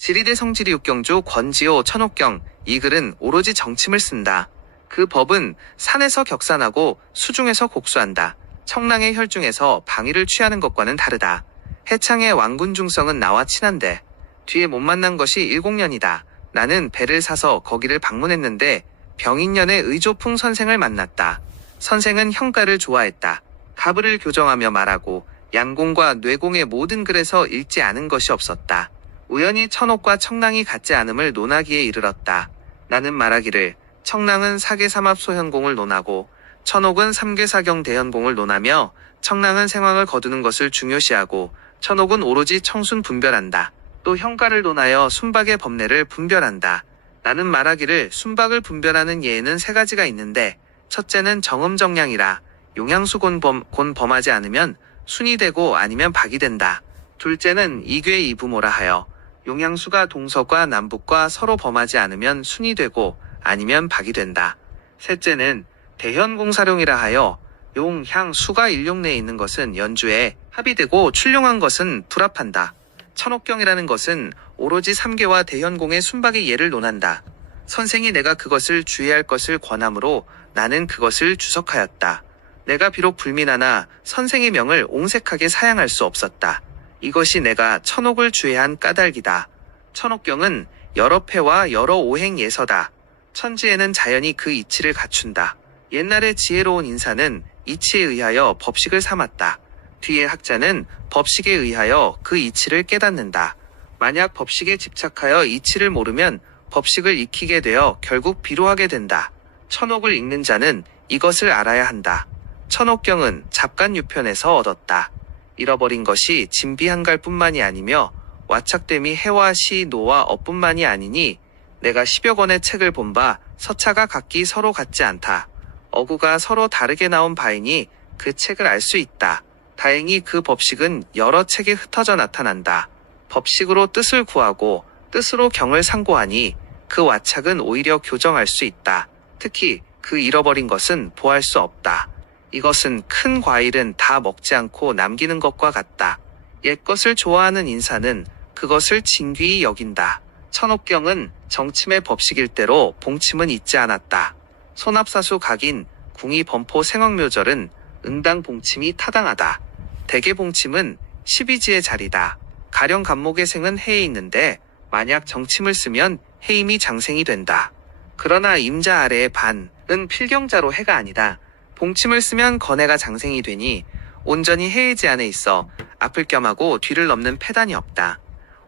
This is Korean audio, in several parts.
지리대 성지리 육경주 권지호 천옥경 이 글은 오로지 정침을 쓴다. 그 법은 산에서 격산하고 수중에서 곡수한다. 청랑의 혈중에서 방위를 취하는 것과는 다르다. 해창의 왕군중성은 나와 친한데 뒤에 못 만난 것이 일공년이다. 나는 배를 사서 거기를 방문했는데 병인년의 의조풍 선생을 만났다. 선생은 형가를 좋아했다. 가부를 교정하며 말하고 양공과 뇌공의 모든 글에서 읽지 않은 것이 없었다. 우연히 천옥과 청랑이 같지 않음을 논하기에 이르렀다. 나는 말하기를 청랑은 사계삼합소현공을 논하고 천옥은 삼계사경 대현공을 논하며 청랑은 생황을 거두는 것을 중요시하고 천옥은 오로지 청순 분별한다. 또 형가를 논하여 순박의 법례를 분별한다. 나는 말하기를 순박을 분별하는 예에는 세 가지가 있는데 첫째는 정음정량이라 용양수 곤 범하지 않으면 순이 되고 아니면 박이 된다. 둘째는 이괴이부모라 하여 용양수가 동서과 남북과 서로 범하지 않으면 순이 되고 아니면 박이 된다. 셋째는 대현공사룡이라 하여 용, 향, 수가 일룡 내에 있는 것은 연주에 합의되고 출룡한 것은 불합한다. 천옥경이라는 것은 오로지 삼계와 대현공의 순박의 예를 논한다. 선생이 내가 그것을 주의할 것을 권함으로 나는 그것을 주석하였다. 내가 비록 불민하나 선생의 명을 옹색하게 사양할 수 없었다. 이것이 내가 천옥을 주의한 까닭이다. 천옥경은 여러 패와 여러 오행 예서다. 천지에는 자연이 그 이치를 갖춘다. 옛날에 지혜로운 인사는 이치에 의하여 법식을 삼았다. 뒤의 학자는 법식에 의하여 그 이치를 깨닫는다. 만약 법식에 집착하여 이치를 모르면 법식을 익히게 되어 결국 비로하게 된다. 천옥을 읽는 자는 이것을 알아야 한다. 천옥경은 잡간유편에서 얻었다. 잃어버린 것이 진비한갈뿐만이 아니며 와착됨이 해와 시, 노와 어뿐만이 아니니 내가 10여 권의 책을 본 바 서차가 각기 서로 같지 않다. 어구가 서로 다르게 나온 바이니 그 책을 알 수 있다. 다행히 그 법식은 여러 책에 흩어져 나타난다. 법식으로 뜻을 구하고 뜻으로 경을 상고하니 그 와착은 오히려 교정할 수 있다. 특히 그 잃어버린 것은 보할 수 없다. 이것은 큰 과일은 다 먹지 않고 남기는 것과 같다. 옛것을 좋아하는 인사는 그것을 진귀히 여긴다. 천옥경은 정침의 법식일 대로 봉침은 잊지 않았다. 손합사수 각인 궁이 범포 생황묘절은 응당 봉침이 타당하다. 대개 봉침은 12지의 자리다. 가령 간목의 생은 해에 있는데 만약 정침을 쓰면 해임이 장생이 된다. 그러나 임자 아래의 반은 필경자로 해가 아니다. 봉침을 쓰면 건해가 장생이 되니 온전히 해의 제한에 있어 앞을 겸하고 뒤를 넘는 패단이 없다.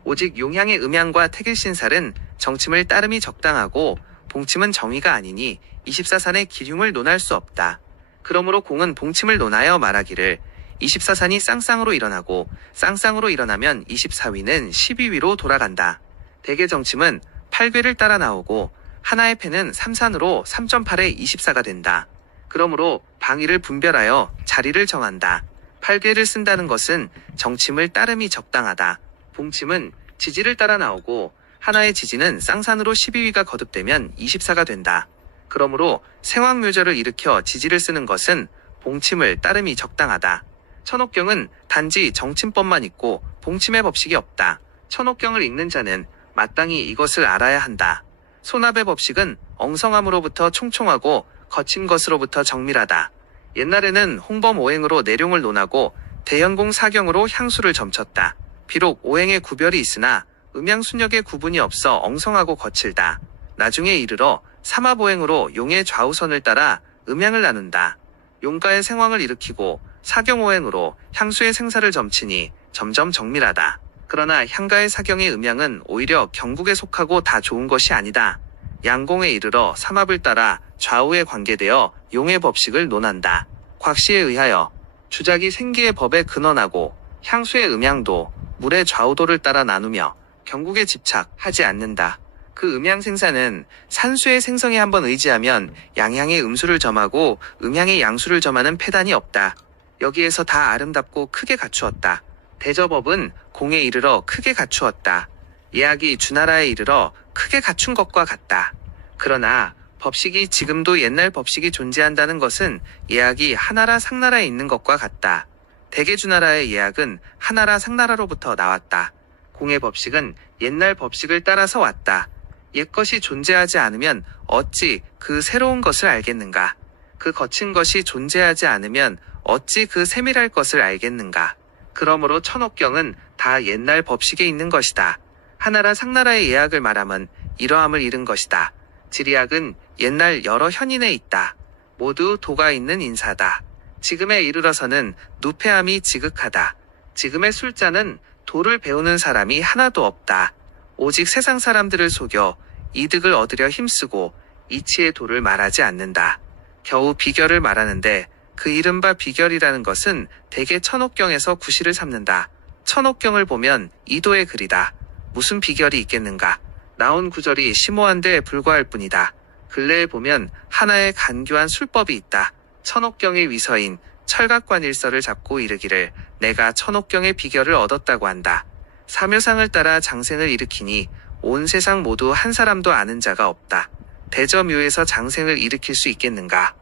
오직 용향의 음양과 태길신살은 정침을 따름이 적당하고 봉침은 정의가 아니니 24산의 기륭을 논할 수 없다. 그러므로 공은 봉침을 논하여 말하기를 24산이 쌍쌍으로 일어나고 쌍쌍으로 일어나면 24위는 12위로 돌아간다. 대개 정침은 8괴를 따라 나오고 하나의 패는 3산으로 3.8에 24가 된다. 그러므로 방위를 분별하여 자리를 정한다. 8괴를 쓴다는 것은 정침을 따름이 적당하다. 봉침은 지지를 따라 나오고 하나의 지지는 쌍산으로 12위가 거듭되면 24가 된다. 그러므로 생황묘절을 일으켜 지지를 쓰는 것은 봉침을 따름이 적당하다. 천옥경은 단지 정침법만 있고 봉침의 법식이 없다. 천옥경을 읽는 자는 마땅히 이것을 알아야 한다. 손합의 법식은 엉성함으로부터 총총하고 거친 것으로부터 정밀하다. 옛날에는 홍범 오행으로 내룡을 논하고 대현공 사경으로 향수를 점쳤다. 비록 오행의 구별이 있으나 음양순역의 구분이 없어 엉성하고 거칠다. 나중에 이르러 삼합오행으로 용의 좌우선을 따라 음양을 나눈다. 용가의 생황을 일으키고 사경오행으로 향수의 생사를 점치니 점점 정밀하다. 그러나 향가의 사경의 음양은 오히려 경국에 속하고 다 좋은 것이 아니다. 양공에 이르러 삼합을 따라 좌우에 관계되어 용의 법식을 논한다. 곽시에 의하여 주작이 생기의 법에 근원하고 향수의 음양도 물의 좌우도를 따라 나누며 경국에 집착하지 않는다. 그 음양생사는 산수의 생성에 한번 의지하면 양향의 음수를 점하고 음양의 양수를 점하는 패단이 없다. 여기에서 다 아름답고 크게 갖추었다. 대저법은 공에 이르러 크게 갖추었다. 예학이 주나라에 이르러 크게 갖춘 것과 같다. 그러나 법식이 지금도 옛날 법식이 존재한다는 것은 예학이 하나라 상나라에 있는 것과 같다. 대개 주나라의 예학은 하나라 상나라로부터 나왔다. 공의 법칙은 옛날 법칙을 따라서 왔다. 옛것이 존재하지 않으면 어찌 그 새로운 것을 알겠는가? 그 거친 것이 존재하지 않으면 어찌 그 세밀할 것을 알겠는가? 그러므로 천옥경은 다 옛날 법칙에 있는 것이다. 하나라 상나라의 예학을 말하면 이러함을 잃은 것이다. 지리학은 옛날 여러 현인에 있다. 모두 도가 있는 인사다. 지금에 이르러서는 누패함이 지극하다. 지금의 술자는 도를 배우는 사람이 하나도 없다. 오직 세상 사람들을 속여 이득을 얻으려 힘쓰고 이치의 도를 말하지 않는다. 겨우 비결을 말하는데 그 이른바 비결이라는 것은 대개 천옥경에서 구실을 삼는다. 천옥경을 보면 이도의 글이다. 무슨 비결이 있겠는가? 나온 구절이 심오한데 불과할 뿐이다. 근래에 보면 하나의 간교한 술법이 있다. 천옥경의 위서인 철각관일서를 잡고 이르기를 내가 천옥경의 비결을 얻었다고 한다. 사묘상을 따라 장생을 일으키니 온 세상 모두 한 사람도 아는 자가 없다. 대저묘에서 장생을 일으킬 수 있겠는가?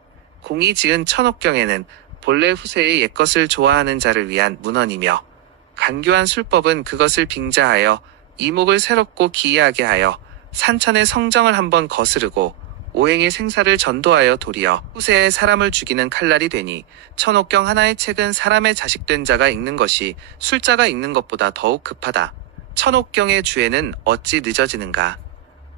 공이 지은 천옥경에는 본래 후세의 옛것을 좋아하는 자를 위한 문헌이며 간교한 술법은 그것을 빙자하여 이목을 새롭고 기이하게 하여 산천의 성정을 한번 거스르고 오행의 생사를 전도하여 도리어 후세에 사람을 죽이는 칼날이 되니 천옥경 하나의 책은 사람의 자식된 자가 읽는 것이 술자가 읽는 것보다 더욱 급하다. 천옥경의 주에는 어찌 늦어지는가?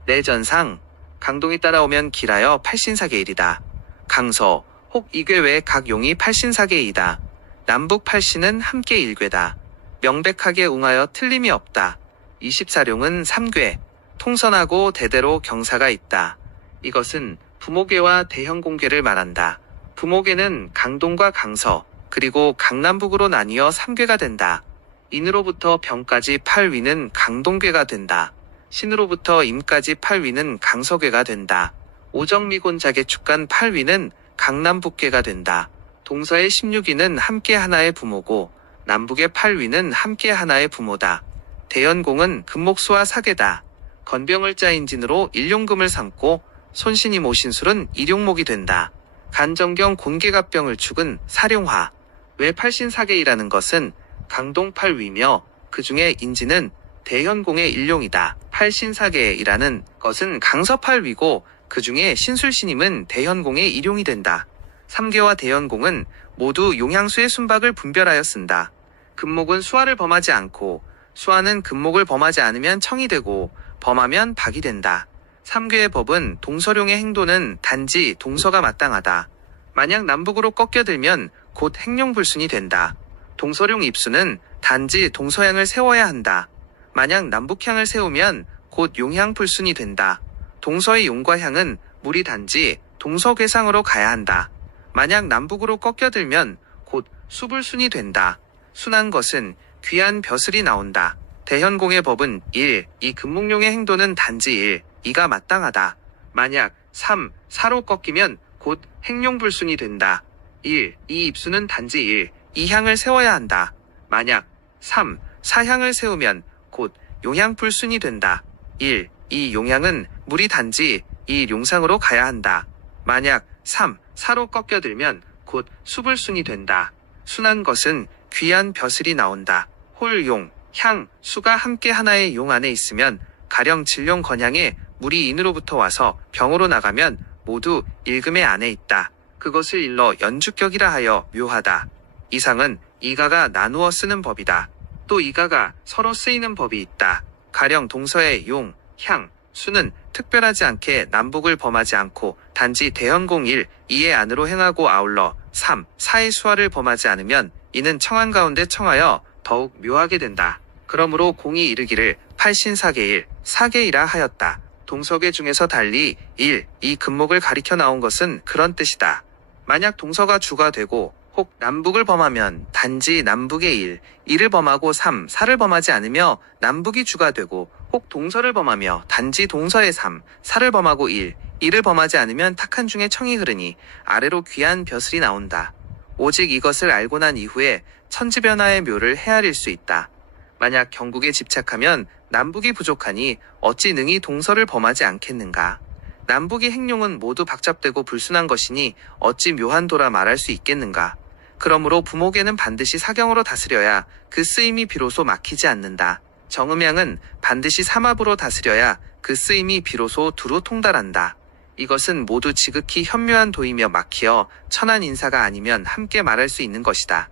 내전상 강동이 따라오면 길하여 팔신사계일이다. 강서 혹 이괴 외 각 용이 팔신사계이다. 남북 팔신은 함께 일괴다. 명백하게 웅하여 틀림이 없다. 24룡은 3괴, 통선하고 대대로 경사가 있다. 이것은 부모괴와 대현공괴를 말한다. 부모괴는 강동과 강서, 그리고 강남북으로 나뉘어 3괴가 된다. 인으로부터 병까지 8위는 강동괴가 된다. 신으로부터 임까지 8위는 강서괴가 된다. 오정미곤작의 축간 8위는 강남북괴가 된다. 동서의 16위는 함께 하나의 부모고 남북의 8위는 함께 하나의 부모다. 대연공은 금목수와 사계다. 건병을 짜인진으로 일용금을 삼고 손신이 모신술은 일용목이 된다. 간정경 곤계갑병을 축은 사룡화. 왜 팔신사계이라는 것은 강동 8위며 그 중에 인지는 대현공의 일용이다. 팔신사계이라는 것은 강서 8위고 그 중에 신술신임은 대현공의 일용이 된다. 삼계와 대현공은 모두 용향수의 순박을 분별하여 쓴다. 금목은 수화를 범하지 않고 수화는 금목을 범하지 않으면 청이 되고 범하면 박이 된다. 삼괴의 법은 동서룡의 행도는 단지 동서가 마땅하다. 만약 남북으로 꺾여들면 곧 행룡불순이 된다. 동서룡 입수는 단지 동서향을 세워야 한다. 만약 남북향을 세우면 곧 용향불순이 된다. 동서의 용과 향은 물이 단지 동서괴상으로 가야 한다. 만약 남북으로 꺾여들면 곧 수불순이 된다. 순한 것은 귀한 벼슬이 나온다. 대현공의 법은 1. 이 금목룡의 행도는 단지 1. 이가 마땅하다. 만약 3. 4로 꺾이면 곧 행룡불순이 된다. 1. 이 입수는 단지 1. 이 향을 세워야 한다. 만약 3. 4향을 세우면 곧 용향불순이 된다. 1. 이 용향은 물이 단지 이 용상으로 가야 한다. 만약 3. 4로 꺾여들면 곧 수불순이 된다. 순한 것은 귀한 벼슬이 나온다. 홀, 용, 향, 수가 함께 하나의 용 안에 있으면 가령 진룡 건향에 물이 인으로부터 와서 병으로 나가면 모두 일금의 안에 있다. 그것을 일러 연주격이라 하여 묘하다. 이상은 이가가 나누어 쓰는 법이다. 또 이가가 서로 쓰이는 법이 있다. 가령 동서의 용, 향, 수는 특별하지 않게 남북을 범하지 않고 단지 대현공 1, 2의 안으로 행하고 아울러 3, 4의 수화를 범하지 않으면 이는 청한 가운데 청하여 더욱 묘하게 된다. 그러므로 공이 이르기를 팔신사계일, 사계이라 하였다. 동서계 중에서 달리 1, 이 금목을 가리켜 나온 것은 그런 뜻이다. 만약 동서가 주가 되고 혹 남북을 범하면 단지 남북의 1, 2를 범하고 3, 4를 범하지 않으며 남북이 주가 되고 혹 동서를 범하며 단지 동서의 3, 4를 범하고 1, 2를 범하지 않으면 탁한 중에 청이 흐르니 아래로 귀한 벼슬이 나온다. 오직 이것을 알고 난 이후에 천지변화의 묘를 헤아릴 수 있다. 만약 경국에 집착하면 남북이 부족하니 어찌 능히 동서를 범하지 않겠는가. 남북의 행룡은 모두 박잡되고 불순한 것이니 어찌 묘한 도라 말할 수 있겠는가. 그러므로 부목에는 반드시 사경으로 다스려야 그 쓰임이 비로소 막히지 않는다. 정음양은 반드시 삼합으로 다스려야 그 쓰임이 비로소 두루 통달한다. 이것은 모두 지극히 현묘한 도이며 막히어 천한 인사가 아니면 함께 말할 수 있는 것이다.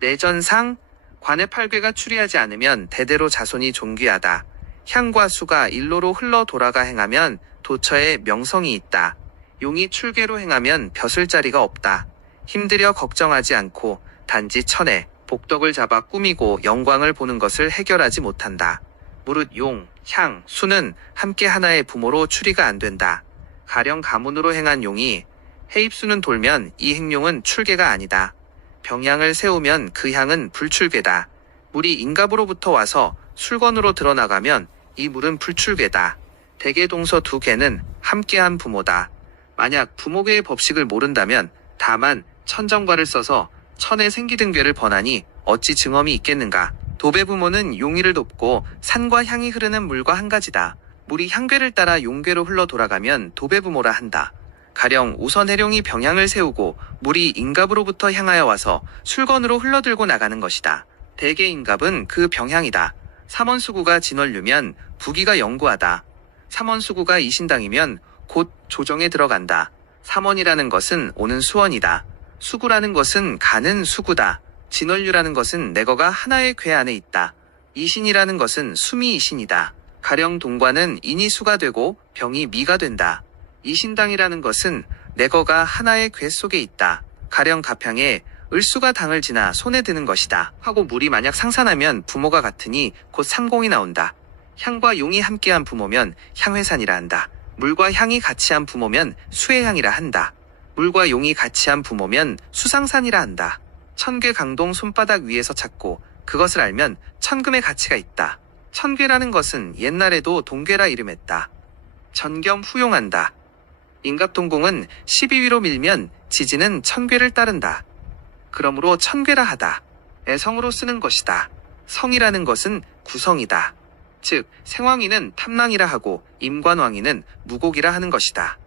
내전상 관의 8괴가 추리하지 않으면 대대로 자손이 존귀하다. 향과 수가 일로로 흘러 돌아가 행하면 도처에 명성이 있다. 용이 출괴로 행하면 벼슬 자리가 없다. 힘들여 걱정하지 않고 단지 천에 복덕을 잡아 꾸미고 영광을 보는 것을 해결하지 못한다. 무릇 용, 향, 수는 함께 하나의 부모로 추리가 안 된다. 가령 가문으로 행한 용이 해입수는 돌면 이 행용은 출괴가 아니다. 병향을 세우면 그 향은 불출괴다. 물이 인갑으로부터 와서 술건으로 드러나가면 이 물은 불출괴다. 대개동서 두 괴는 함께한 부모다. 만약 부모괴의 법칙을 모른다면 다만 천정과를 써서 천에 생기든 괴를 번하니 어찌 증엄이 있겠는가. 도배부모는 용의를 돕고 산과 향이 흐르는 물과 한 가지다. 물이 향괴를 따라 용괴로 흘러 돌아가면 도배부모라 한다. 가령 우선해룡이 병향을 세우고 물이 인갑으로부터 향하여 와서 술건으로 흘러들고 나가는 것이다. 대개 인갑은 그 병향이다. 삼원수구가 진원류면 부기가 영구하다. 삼원수구가 이신당이면 곧 조정에 들어간다. 삼원이라는 것은 오는 수원이다. 수구라는 것은 가는 수구다. 진원류라는 것은 내거가 하나의 괴 안에 있다. 이신이라는 것은 수미 이신이다. 가령 동과는 인이 수가 되고 병이 미가 된다. 이신당이라는 것은 내거가 하나의 괴 속에 있다. 가령 가평에 을수가 당을 지나 손에 드는 것이다. 하고 물이 만약 상산하면 부모가 같으니 곧 상공이 나온다. 향과 용이 함께한 부모면 향회산이라 한다. 물과 향이 같이한 부모면 수해향이라 한다. 물과 용이 같이한 부모면 수상산이라 한다. 천괴 강동 손바닥 위에서 찾고 그것을 알면 천금의 가치가 있다. 천괴라는 것은 옛날에도 동괴라 이름했다. 전겸 후용한다. 인갑동공은 12위로 밀면 지지는 천괴를 따른다. 그러므로 천괴라 하다. 애성으로 쓰는 것이다. 성이라는 것은 구성이다. 즉 생왕이는 탐낭이라 하고 임관왕이는 무곡이라 하는 것이다.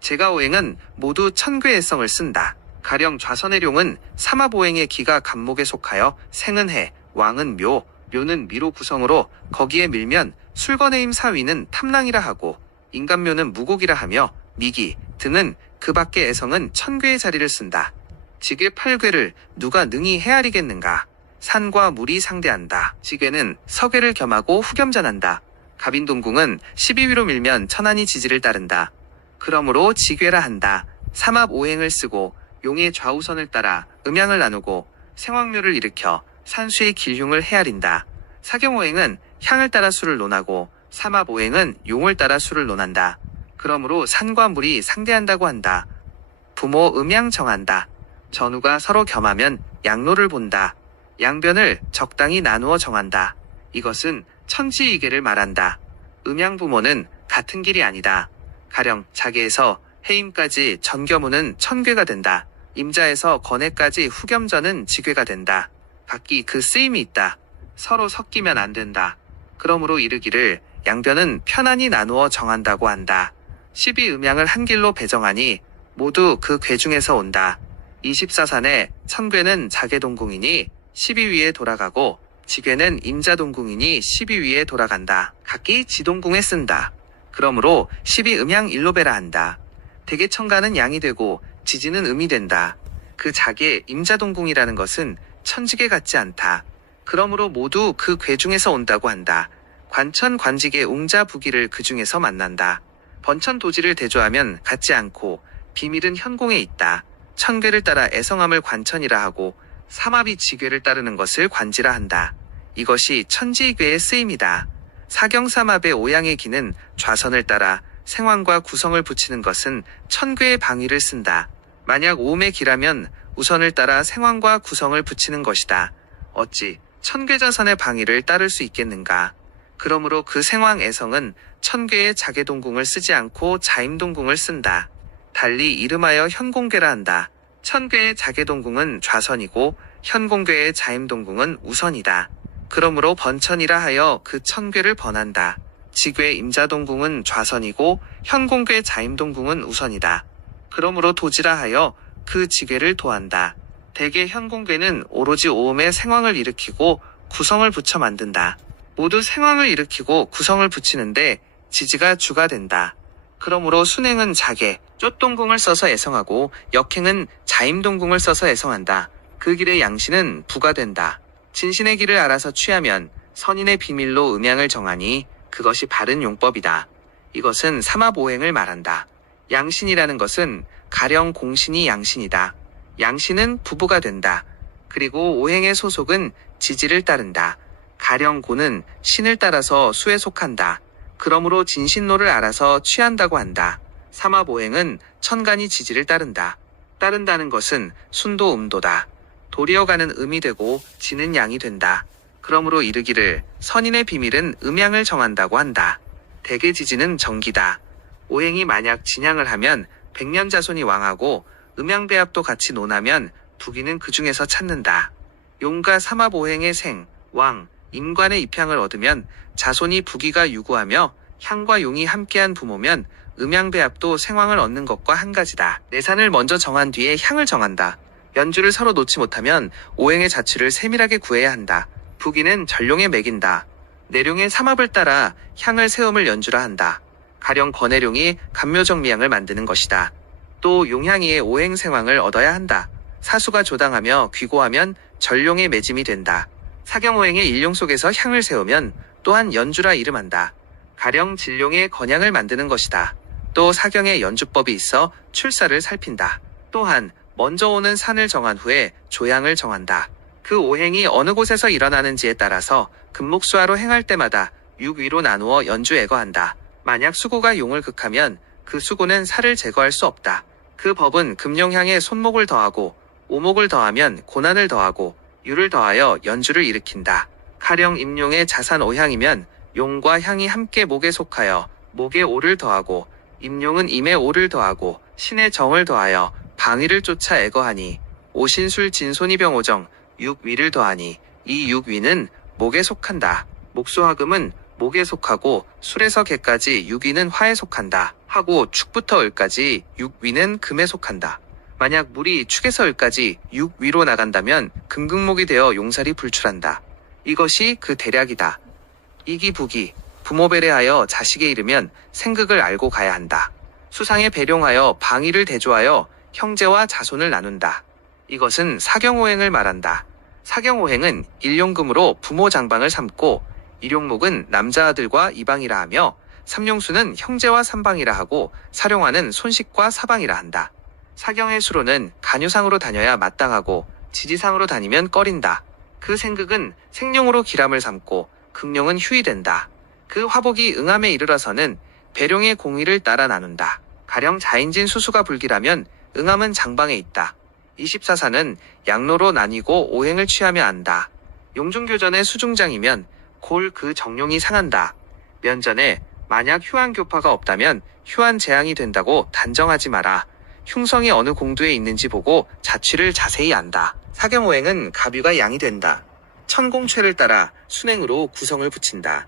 제가오행은 모두 천괴애성을 쓴다. 가령 좌선해룡은 삼합오행의 기가 간목에 속하여 생은 해, 왕은 묘, 묘는 미로 구성으로 거기에 밀면 술건해임 사위는 탐낭이라 하고 인간묘는 무곡이라 하며 미기 등은 그 밖의 애성은 천괴의 자리를 쓴다. 지괴 8괴를 누가 능히 헤아리겠는가. 산과 물이 상대한다. 지괴는 서괴를 겸하고 후겸전한다. 갑인동궁은 12위로 밀면 천안이 지지를 따른다. 그러므로 지괴라 한다. 삼합오행을 쓰고 용의 좌우선을 따라 음양을 나누고 생황묘를 일으켜 산수의 길흉을 헤아린다. 사경오행은 향을 따라 수를 논하고 삼합오행은 용을 따라 수를 논한다. 그러므로 산과 물이 상대한다고 한다. 부모 음양 정한다. 전우가 서로 겸하면 양로를 본다. 양변을 적당히 나누어 정한다. 이것은 천지이계를 말한다. 음양부모는 같은 길이 아니다. 가령 자계에서 해임까지 전겸우는 천괴가 된다. 임자에서 건해까지 후겸전은 지괴가 된다. 각기 그 쓰임이 있다. 서로 섞이면 안 된다. 그러므로 이르기를 양변은 편안히 나누어 정한다고 한다. 12음양을 한 길로 배정하니 모두 그 괴 중에서 온다. 24산에 천괴는 자계동궁이니 12위에 돌아가고 지괴는 임자동궁이니 12위에 돌아간다. 각기 지동궁에 쓴다. 그러므로 12음양 일로배라 한다. 대개천가는 양이 되고 지지는 음이 된다. 그 자계 임자동궁이라는 것은 천지계 같지 않다. 그러므로 모두 그 괴 중에서 온다고 한다. 관천 관직의 웅자부기를 그 중에서 만난다. 번천 도지를 대조하면 같지 않고 비밀은 현공에 있다. 천괴를 따라 애성함을 관천이라 하고 삼합이 지괴를 따르는 것을 관지라 한다. 이것이 천지괴의 쓰임이다. 사경삼합의 오양의 기는 좌선을 따라 생황과 구성을 붙이는 것은 천괴의 방위를 쓴다. 만약 오음의 기라면 우선을 따라 생황과 구성을 붙이는 것이다. 어찌 천괴자선의 방위를 따를 수 있겠는가. 그러므로 그 생황 애성은 천괴의 자계동궁을 쓰지 않고 자임동궁을 쓴다. 달리 이름하여 현공괴라 한다. 천괴의 자계동궁은 좌선이고 현공괴의 자임동궁은 우선이다. 그러므로 번천이라 하여 그 천괴를 번한다. 지괴 임자동궁은 좌선이고 현공괴 자임동궁은 우선이다. 그러므로 도지라 하여 그 지괴를 도한다. 대개 현공괴는 오로지 오음의 생황을 일으키고 구성을 붙여 만든다. 모두 생황을 일으키고 구성을 붙이는데 지지가 주가 된다. 그러므로 순행은 자계, 쫒동궁을 써서 애성하고 역행은 자임동궁을 써서 애성한다. 그 길에 양신은 부가 된다. 진신의 길을 알아서 취하면 선인의 비밀로 음양을 정하니 그것이 바른 용법이다. 이것은 삼합오행을 말한다. 양신이라는 것은 가령 공신이 양신이다. 양신은 부부가 된다. 그리고 오행의 소속은 지지를 따른다. 가령 고는 신을 따라서 수에 속한다. 그러므로 진신로를 알아서 취한다고 한다. 삼합오행은 천간이 지지를 따른다. 따른다는 것은 순도 음도다. 도리어가는 음이 되고 지는 양이 된다. 그러므로 이르기를 선인의 비밀은 음양을 정한다고 한다. 대개 지지는 정기다. 오행이 만약 진양을 하면 백년자손이 왕하고 음양배합도 같이 논하면 부귀는 그 중에서 찾는다. 용과 삼합오행의 생, 왕, 임관의 입향을 얻으면 자손이 부귀가 유구하며 향과 용이 함께한 부모면 음양배합도 생황을 얻는 것과 한 가지다. 내산을 먼저 정한 뒤에 향을 정한다. 연주를 서로 놓지 못하면 오행의 자취를 세밀하게 구해야 한다. 부귀는 전룡에 매긴다. 내룡의 삼합을 따라 향을 세움을 연주라 한다. 가령 거내룡이 감묘정미향을 만드는 것이다. 또 용향이의 오행생황을 얻어야 한다. 사수가 조당하며 귀고하면 전룡의 매짐이 된다. 사경오행의 일용 속에서 향을 세우면 또한 연주라 이름한다. 가령 진룡의 건향을 만드는 것이다. 또 사경의 연주법이 있어 출사를 살핀다. 또한 먼저 오는 산을 정한 후에 조향을 정한다. 그 오행이 어느 곳에서 일어나는지에 따라서 금목수화로 행할 때마다 육위로 나누어 연주 애거한다. 만약 수고가 용을 극하면 그 수고는 살을 제거할 수 없다. 그 법은 금용향에 손목을 더하고 오목을 더하면 고난을 더하고 유를 더하여 연주를 일으킨다. 가령 임용의 자산 오향이면 용과 향이 함께 목에 속하여 목에 오를 더하고 임용은 임에 오를 더하고 신의 정을 더하여 방위를 쫓아 애거하니 오신술 진손이병오정 육위를 더하니 이 육위는 목에 속한다. 목수화금은 목에 속하고 술에서 개까지 육위는 화에 속한다. 하고 축부터 을까지 육위는 금에 속한다. 만약 물이 축에서 을까지 육위로 나간다면 금극목이 되어 용살이 불출한다. 이것이 그 대략이다. 이기부기, 부모 배려하여 자식에 이르면 생극을 알고 가야 한다. 수상에 배룡하여 방위를 대조하여 형제와 자손을 나눈다. 이것은 사경오행을 말한다. 사경오행은 일용금으로 부모 장방을 삼고 일용목은 남자아들과 이방이라 하며 삼용수는 형제와 삼방이라 하고 사룡화는 손식과 사방이라 한다. 사경의 수로는 간유상으로 다녀야 마땅하고 지지상으로 다니면 꺼린다. 그 생극은 생룡으로 기람을 삼고 극룡은 휴이 된다. 그 화복이 응암에 이르러서는 배룡의 공의를 따라 나눈다. 가령 자인진 수수가 불기라면 응암은 장방에 있다. 24사는 양로로 나뉘고 오행을 취하며 안다. 용중교전의 수중장이면 골 그 정룡이 상한다. 면전에 만약 휴안교파가 없다면 휴안재앙이 된다고 단정하지 마라. 흉성이 어느 공두에 있는지 보고 자취를 자세히 안다. 사경오행은 갑유가 양이 된다. 천공최를 따라 순행으로 구성을 붙인다.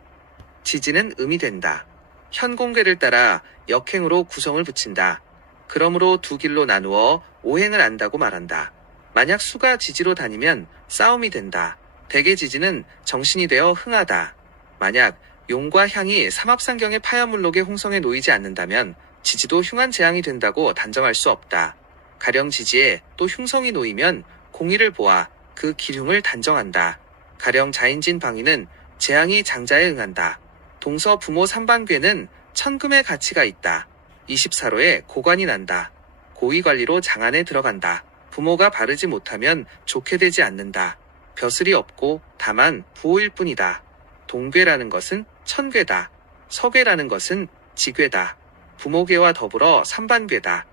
지지는 음이 된다. 현공괴를 따라 역행으로 구성을 붙인다. 그러므로 두 길로 나누어 오행을 안다고 말한다. 만약 수가 지지로 다니면 싸움이 된다. 대개 지지는 정신이 되어 흥하다. 만약 용과 향이 삼합상경의 파야물록의 홍성에 놓이지 않는다면 지지도 흉한 재앙이 된다고 단정할 수 없다. 가령 지지에 또 흉성이 놓이면 공의를 보아 그 기흉을 단정한다. 가령 자인진 방위는 재앙이 장자에 응한다. 동서 부모 삼방괴는 천금의 가치가 있다. 24로에 고관이 난다. 고위관리로 장안에 들어간다. 부모가 바르지 못하면 좋게 되지 않는다. 벼슬이 없고 다만 부호일 뿐이다. 동괴라는 것은 천괴다. 서괴라는 것은 지괴다. 부모괴와 더불어 삼반괴다.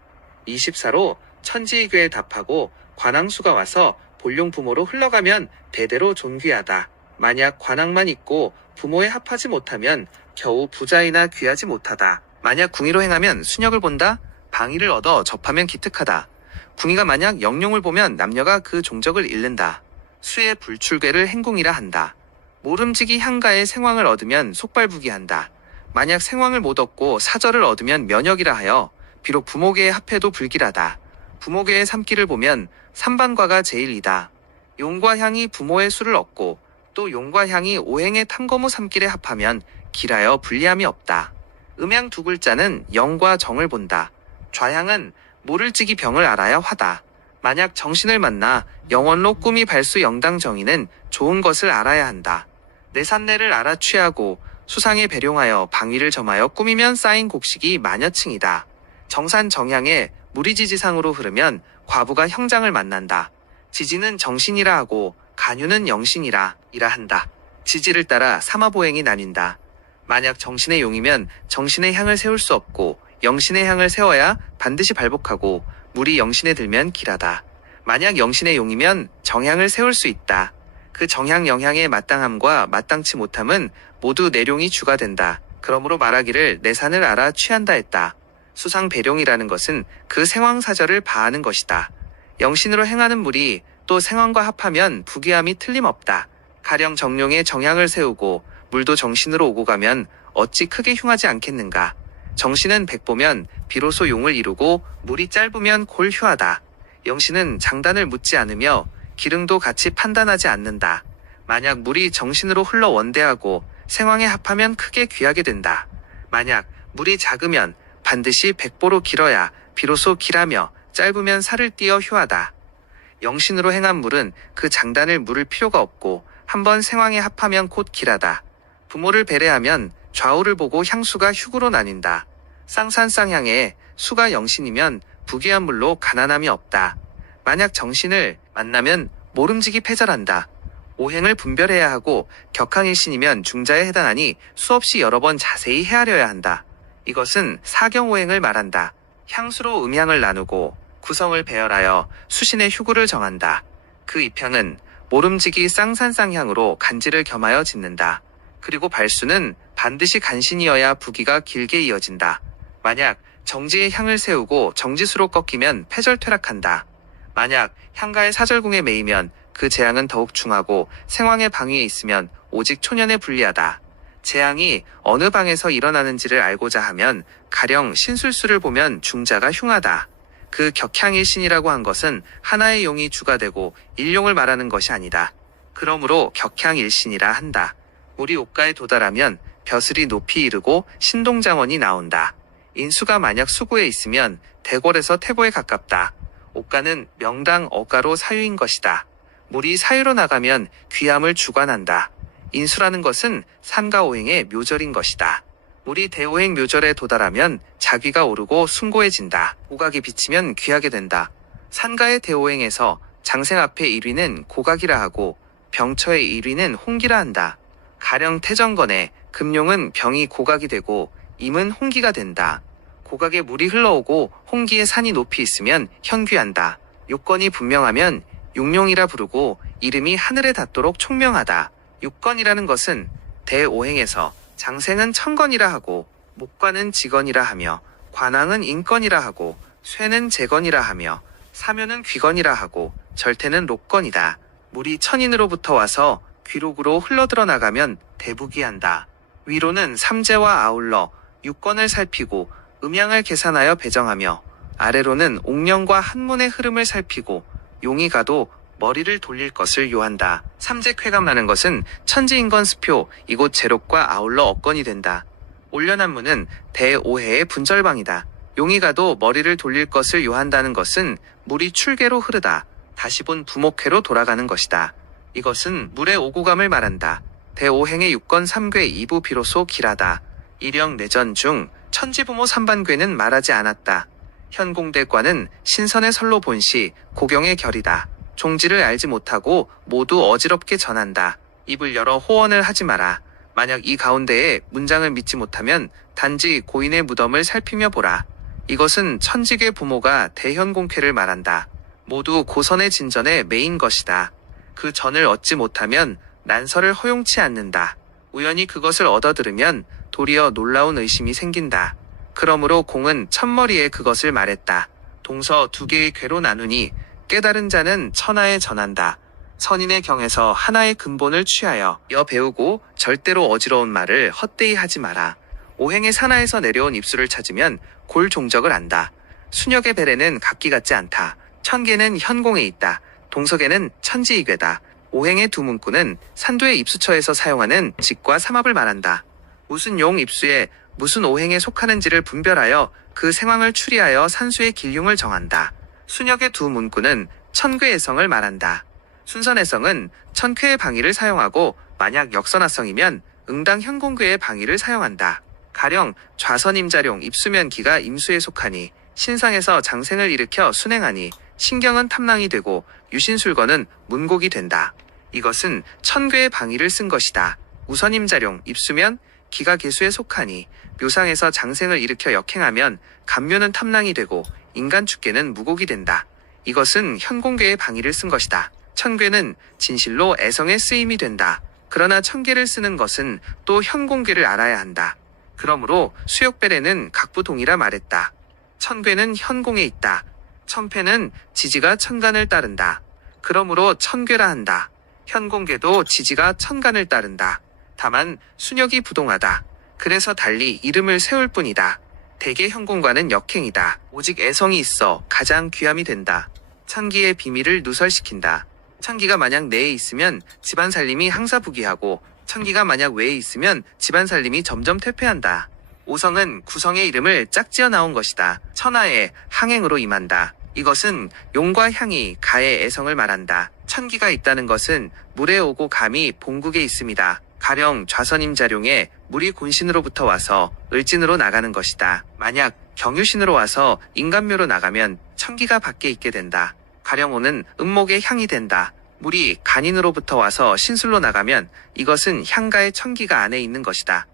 24로 천지이괴에 답하고 관왕수가 와서 본룡 부모로 흘러가면 대대로 존귀하다. 만약 관왕만 있고 부모에 합하지 못하면 겨우 부자이나 귀하지 못하다. 만약 궁의로 행하면 순역을 본다. 방위를 얻어 접하면 기특하다. 궁의가 만약 영룡을 보면 남녀가 그 종적을 잃는다. 수의 불출괴를 행궁이라 한다. 모름지기 향가의 생황을 얻으면 속발부기한다. 만약 생황을 못 얻고 사절을 얻으면 면역이라 하여 비록 부모계에 합해도 불길하다. 부모계의 삼기를 보면 삼반과가 제일이다. 용과 향이 부모의 수를 얻고 또 용과 향이 오행의 탐거무 삼길에 합하면 길하여 불리함이 없다. 음양 두 글자는 영과 정을 본다. 좌향은 모를지기 병을 알아야 화다. 만약 정신을 만나 영원로 꿈이 발수 영당 정의는 좋은 것을 알아야 한다. 내산내를 알아 취하고 수상에 배룡하여 방위를 점하여 꾸미면 쌓인 곡식이 마녀층이다. 정산 정향에 무리지지상으로 흐르면 과부가 형장을 만난다. 지지는 정신이라 하고 간유는 영신이라 한다. 지지를 따라 삼화보행이 나뉜다. 만약 정신의 용이면 정신의 향을 세울 수 없고 영신의 향을 세워야 반드시 발복하고 물이 영신에 들면 길하다. 만약 영신의 용이면 정향을 세울 수 있다. 그 정향 영향의 마땅함과 마땅치 못함은 모두 내룡이 주가 된다. 그러므로 말하기를 내산을 알아 취한다 했다. 수상배룡이라는 것은 그 생황사절을 바하는 것이다. 영신으로 행하는 물이 또 생황과 합하면 부귀함이 틀림없다. 가령 정룡의 정향을 세우고 물도 정신으로 오고 가면 어찌 크게 흉하지 않겠는가. 정신은 백보면 비로소 용을 이루고 물이 짧으면 골 흉하다. 영신은 장단을 묻지 않으며 기릉도 같이 판단하지 않는다. 만약 물이 정신으로 흘러 원대하고 생황에 합하면 크게 귀하게 된다. 만약 물이 작으면 반드시 백보로 길어야 비로소 길하며 짧으면 살을 띄어 흉하다. 영신으로 행한 물은 그 장단을 물을 필요가 없고 한번 생황에 합하면 곧 길하다. 부모를 배려하면 좌우를 보고 향수가 흉으로 나뉜다. 쌍산쌍향에 수가 영신이면 부귀한 물로 가난함이 없다. 만약 정신을 만나면 모름지기 패절한다. 오행을 분별해야 하고 격항일신이면 중자에 해당하니 수없이 여러 번 자세히 헤아려야 한다. 이것은 사경오행을 말한다. 향수로 음향을 나누고 구성을 배열하여 수신의 휴구를 정한다. 그 입향은 모름지기 쌍산쌍향으로 간지를 겸하여 짓는다. 그리고 발수는 반드시 간신이어야 부기가 길게 이어진다. 만약 정지의 향을 세우고 정지수로 꺾이면 패절퇴락한다. 만약 향가의 사절궁에 매이면 그 재앙은 더욱 중하고 생황의 방위에 있으면 오직 초년에 불리하다. 재앙이 어느 방에서 일어나는지를 알고자 하면 가령 신술수를 보면 중자가 흉하다. 그 격향일신이라고 한 것은 하나의 용이 주가 되고 일용을 말하는 것이 아니다. 그러므로 격향일신이라 한다. 우리 옥가에 도달하면 벼슬이 높이 이르고 신동장원이 나온다. 인수가 만약 수고에 있으면 대궐에서 태고에 가깝다. 옥가는 명당 어가로 사유인 것이다. 물이 사유로 나가면 귀함을 주관한다. 인수라는 것은 산가오행의 묘절인 것이다. 물이 대오행 묘절에 도달하면 자귀가 오르고 숭고해진다. 오각이 비치면 귀하게 된다. 산가의 대오행에서 장생 앞에 1위는 고각이라 하고 병처의 1위는 홍기라 한다. 가령 태정건에 금룡은 병이 고각이 되고 임은 홍기가 된다. 고각에 물이 흘러오고 홍기에 산이 높이 있으면 현귀한다. 요건이 분명하면 육룡이라 부르고 이름이 하늘에 닿도록 총명하다. 육건이라는 것은 대오행에서 장생은 천건이라 하고 목관은 직건이라 하며 관왕은 인건이라 하고 쇠는 재건이라 하며 사묘는 귀건이라 하고 절태는 록건이다. 물이 천인으로부터 와서 귀록으로 흘러들어 나가면 대부기한다. 위로는 삼재와 아울러 육건을 살피고 음양을 계산하여 배정하며 아래로는 옥령과 한문의 흐름을 살피고 용이 가도 머리를 돌릴 것을 요한다. 삼재쾌감라는 것은 천지인건수표 이곳 제록과 아울러 억건이 된다. 올려난문은 대오해의 분절방이다. 용이 가도 머리를 돌릴 것을 요한다는 것은 물이 출계로 흐르다. 다시 본 부목회로 돌아가는 것이다. 이것은 물의 오고감을 말한다. 대오행의 육건 3괴 2부 비로소 길하다. 일영 내전 중 천지부모 삼반괴는 말하지 않았다. 현공대과는 신선의 설로 본시 고경의 결이다. 종지를 알지 못하고 모두 어지럽게 전한다. 입을 열어 호언을 하지 마라. 만약 이 가운데에 문장을 믿지 못하면 단지 고인의 무덤을 살피며 보라. 이것은 천직의 부모가 대현공쾌를 말한다. 모두 고선의 진전에 매인 것이다. 그 전을 얻지 못하면 난설을 허용치 않는다. 우연히 그것을 얻어들으면 도리어 놀라운 의심이 생긴다. 그러므로 공은 첫머리에 그것을 말했다. 동서 두 개의 궤로 나누니 깨달은 자는 천하에 전한다. 선인의 경에서 하나의 근본을 취하여 배우고 절대로 어지러운 말을 헛되이 하지 마라. 오행의 산하에서 내려온 입술을 찾으면 골 종적을 안다. 순역의 배래는 각기 같지 않다. 천계는 현공에 있다. 동석에는 천지이괴다. 오행의 두 문구는 산도의 입수처에서 사용하는 직과 삼합을 말한다. 무슨 용 입수에 무슨 오행에 속하는지를 분별하여 그 생황을 추리하여 산수의 길흉을 정한다. 순역의 두 문구는 천괴애성을 말한다. 순선애성은 천쾌의 방위를 사용하고 만약 역선화성이면 응당 현공괴의 방위를 사용한다. 가령 좌선임자룡 입수면기가 임수에 속하니 신상에서 장생을 일으켜 순행하니 신경은 탐랑이 되고 유신술거는 문곡이 된다. 이것은 천괴의 방위를 쓴 것이다. 우선임자룡 입수면 기가 계수에 속하니 묘상에서 장생을 일으켜 역행하면 감묘는 탐랑이 되고 인간 축계는 무곡이 된다. 이것은 현공괴의 방위를 쓴 것이다. 천괴는 진실로 애성에 쓰임이 된다. 그러나 천괴를 쓰는 것은 또 현공괴를 알아야 한다. 그러므로 수역벨에는 각부동이라 말했다. 천괴는 현공에 있다. 천패는 지지가 천간을 따른다. 그러므로 천괴라 한다. 현공괴도 지지가 천간을 따른다. 다만 순역이 부동하다. 그래서 달리 이름을 세울 뿐이다. 대개 현공과는 역행이다. 오직 애성이 있어 가장 귀함이 된다. 천기의 비밀을 누설시킨다. 천기가 만약 내에 있으면 집안 살림이 항사부기하고 천기가 만약 외에 있으면 집안 살림이 점점 퇴폐한다. 오성은 구성의 이름을 짝지어 나온 것이다. 천하의 항행으로 임한다. 이것은 용과 향이 가의 애성을 말한다. 천기가 있다는 것은 물에 오고 감이 봉국에 있습니다. 가령 좌선임자룡에 물이 곤신으로부터 와서 을진으로 나가는 것이다. 만약 경유신으로 와서 인간묘로 나가면 천기가 밖에 있게 된다. 가령 오는 음목의 향이 된다. 물이 간인으로부터 와서 신술로 나가면 이것은 향가의 천기가 안에 있는 것이다.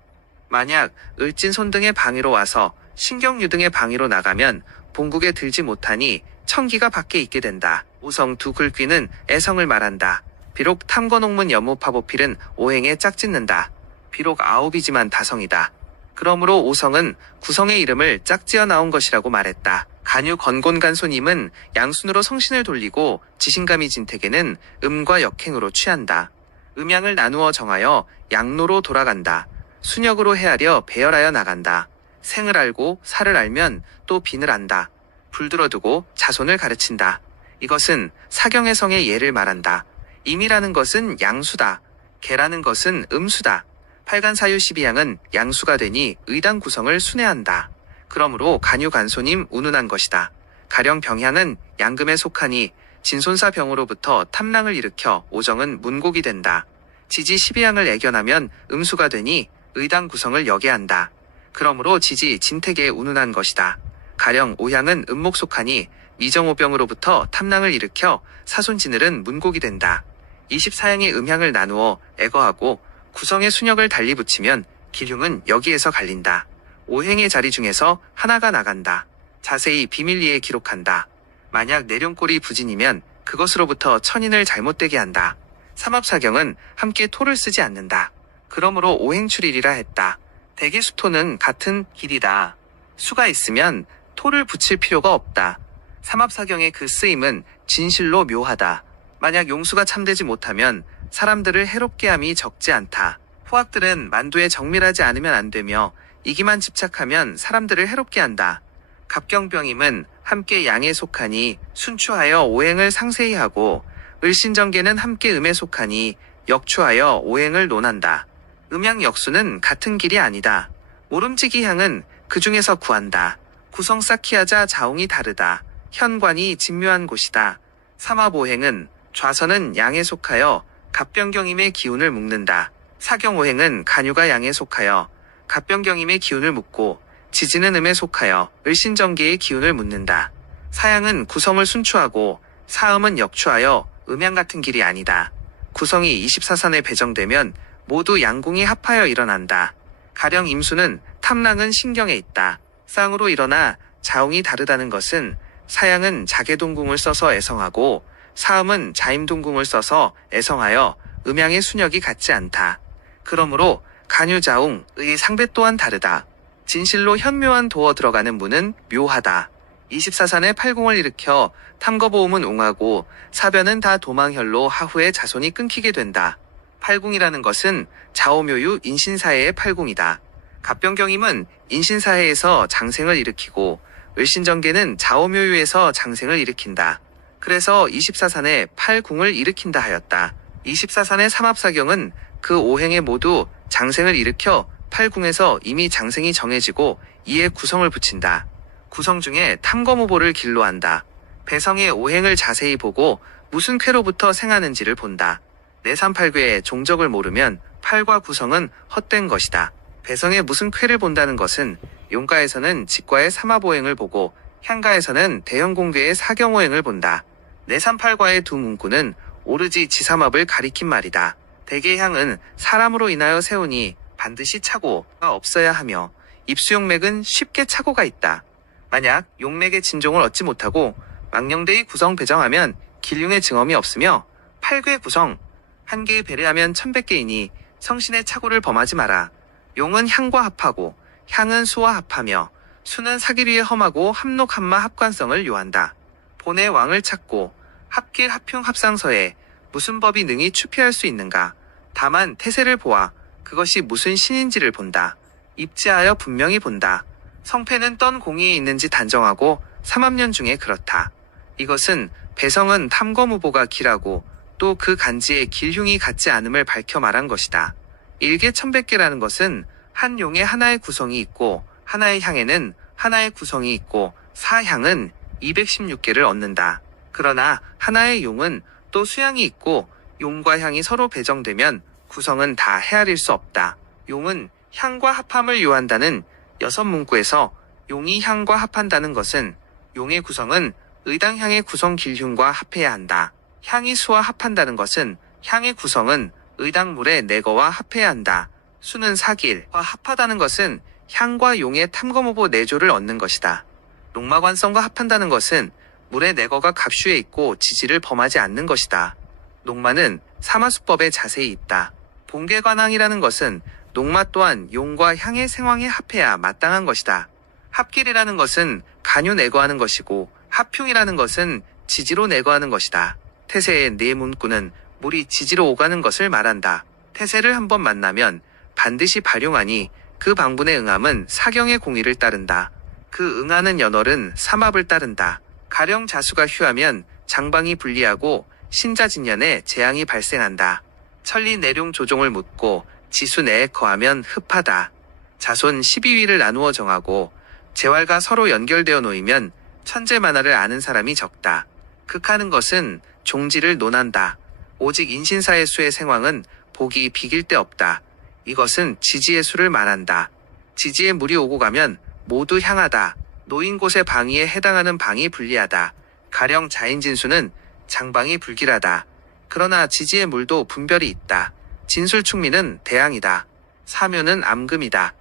만약 을진손 등의 방위로 와서 신경유 등의 방위로 나가면 본국에 들지 못하니 천기가 밖에 있게 된다. 오성 두 글귀는 애성을 말한다. 비록 탐건옥문 연모파보필은 오행에 짝짓는다. 비록 아홉이지만 다성이다. 그러므로 오성은 구성의 이름을 짝지어 나온 것이라고 말했다. 간유 건곤간소님은 양순으로 성신을 돌리고 지신감이 진택에는 음과 역행으로 취한다. 음양을 나누어 정하여 양로로 돌아간다. 순역으로 헤아려 배열하여 나간다. 생을 알고 살을 알면 또 빈을 안다. 불들어두고 자손을 가르친다. 이것은 사경의 성의 예를 말한다. 임이라는 것은 양수다. 개라는 것은 음수다. 팔간사유 12양은 양수가 되니 의당 구성을 순회한다. 그러므로 간유간소님 운운한 것이다. 가령 병향은 양금에 속하니 진손사 병으로부터 탐랑을 일으켜 오정은 문곡이 된다. 지지 12양을 애견하면 음수가 되니 의당 구성을 여게 한다. 그러므로 지지 진택에 운운한 것이다. 가령 오향은 음목 속하니 미정오병으로부터 탐랑을 일으켜 사손지늘은 문곡이 된다. 24양의 음향을 나누어 애거하고 구성의 순역을 달리 붙이면 기흉은 여기에서 갈린다. 오행의 자리 중에서 하나가 나간다. 자세히 비밀리에 기록한다. 만약 내룡꼴이 부진이면 그것으로부터 천인을 잘못되게 한다. 삼합사경은 함께 토를 쓰지 않는다. 그러므로 오행출일이라 했다. 대개 수토는 같은 길이다. 수가 있으면 토를 붙일 필요가 없다. 삼합사경의 그 쓰임은 진실로 묘하다. 만약 용수가 참되지 못하면 사람들을 해롭게 함이 적지 않다. 호학들은 만두에 정밀하지 않으면 안 되며 이기만 집착하면 사람들을 해롭게 한다. 갑경병임은 함께 양에 속하니 순추하여 오행을 상세히 하고 을신정계는 함께 음에 속하니 역추하여 오행을 논한다. 음양역수는 같은 길이 아니다. 오름지기향은 그 중에서 구한다. 구성 쌓기 하자 자웅이 다르다. 현관이 진묘한 곳이다. 삼합오행은 좌선은 양에 속하여 갑병경임의 기운을 묶는다. 사경오행은 간유가 양에 속하여 갑병경임의 기운을 묶고 지지는 음에 속하여 을신정계의 기운을 묻는다. 사양은 구성을 순추하고 사음은 역추하여 음양 같은 길이 아니다. 구성이 24산에 배정되면 모두 양궁이 합하여 일어난다. 가령 임수는 탐랑은 신경에 있다. 쌍으로 일어나 자웅이 다르다는 것은 사양은 자개동궁을 써서 애성하고 사음은 자임동궁을 써서 애성하여 음양의 순역이 같지 않다. 그러므로 간유자웅의 상배 또한 다르다. 진실로 현묘한 도어 들어가는 문은 묘하다. 24산의 팔궁을 일으켜 탐거보험은 옹하고 사변은 다 도망혈로 하후에 자손이 끊기게 된다. 팔궁이라는 것은 자오묘유 인신사해의 팔궁이다. 갑병경임은 인신사해에서 장생을 일으키고 을신정계는 자오묘유에서 장생을 일으킨다. 그래서 24산에 팔궁을 일으킨다 하였다. 24산의 삼합사경은 그 오행에 모두 장생을 일으켜 팔궁에서 이미 장생이 정해지고 이에 구성을 붙인다. 구성 중에 탐검후보를 길로한다. 배성의 오행을 자세히 보고 무슨 쾌로부터 생하는지를 본다. 내삼팔괴의 종적을 모르면 팔과 구성은 헛된 것이다. 배성의 무슨 쾌를 본다는 것은 용가에서는 직과의 삼합오행을 보고 향가에서는 대형공괴의 사경오행을 본다. 내삼팔과의 두 문구는 오르지 지삼합을 가리킨 말이다. 대개 향은 사람으로 인하여 세우니 반드시 착오가 없어야 하며 입수용맥은 쉽게 착오가 있다. 만약 용맥의 진종을 얻지 못하고 망령대의 구성 배정하면 길흉의 증험이 없으며 팔괴 구성 한 개의 배려하면 1100개이니 성신의 착오를 범하지 마라. 용은 향과 합하고 향은 수와 합하며 수는 사기류에 험하고 합록합마 합관성을 요한다. 본의 왕을 찾고 합길 합흉 합상서에 무슨 법이 능히 추피할 수 있는가. 다만 태세를 보아 그것이 무슨 신인지를 본다. 입지하여 분명히 본다. 성패는 떤 공의에 있는지 단정하고 삼합년 중에 그렇다. 이것은 배성은 탐검후보가 길하고 또 그 간지에 길흉이 같지 않음을 밝혀 말한 것이다. 일개 1100개라는 것은 한 용에 하나의 구성이 있고 하나의 향에는 하나의 구성이 있고 사향은 216개를 얻는다. 그러나 하나의 용은 또 수향이 있고 용과 향이 서로 배정되면 구성은 다 헤아릴 수 없다. 용은 향과 합함을 요한다는 6문구에서 용이 향과 합한다는 것은 용의 구성은 의당향의 구성 길흉과 합해야 한다. 향이 수와 합한다는 것은 향의 구성은 의당물의 내거와 합해야 한다. 수는 사길과 합하다는 것은 향과 용의 탐검후보 내조를 얻는 것이다. 녹마관성과 합한다는 것은 물의 내거가 갑슈에 있고 지지를 범하지 않는 것이다. 녹마는 사마수법에 자세히 있다. 본계관항이라는 것은 녹마 또한 용과 향의 생황에 합해야 마땅한 것이다. 합길이라는 것은 간유 내거하는 것이고 합흉이라는 것은 지지로 내거하는 것이다. 태세의 네 문구는 물이 지지로 오가는 것을 말한다. 태세를 한번 만나면 반드시 발용하니 그 방분의 응함은 사경의 공의를 따른다. 그 응하는 연월은 삼합을 따른다. 가령 자수가 휴하면 장방이 불리하고 신자진년에 재앙이 발생한다. 천리 내룡 조종을 묻고 지수 내에 거하면 흡하다. 자손 12위를 나누어 정하고 재활과 서로 연결되어 놓이면 천재만화를 아는 사람이 적다. 극하는 것은 종지를 논한다. 오직 인신사의 수의 생황은 복이 비길 데 없다. 이것은 지지의 수를 말한다. 지지에 물이 오고 가면 모두 향하다. 놓인 곳의 방위에 해당하는 방이 불리하다. 가령 자인진수는 장방이 불길하다. 그러나 지지의 물도 분별이 있다. 진술충미는 대항이다. 사묘는 암금이다.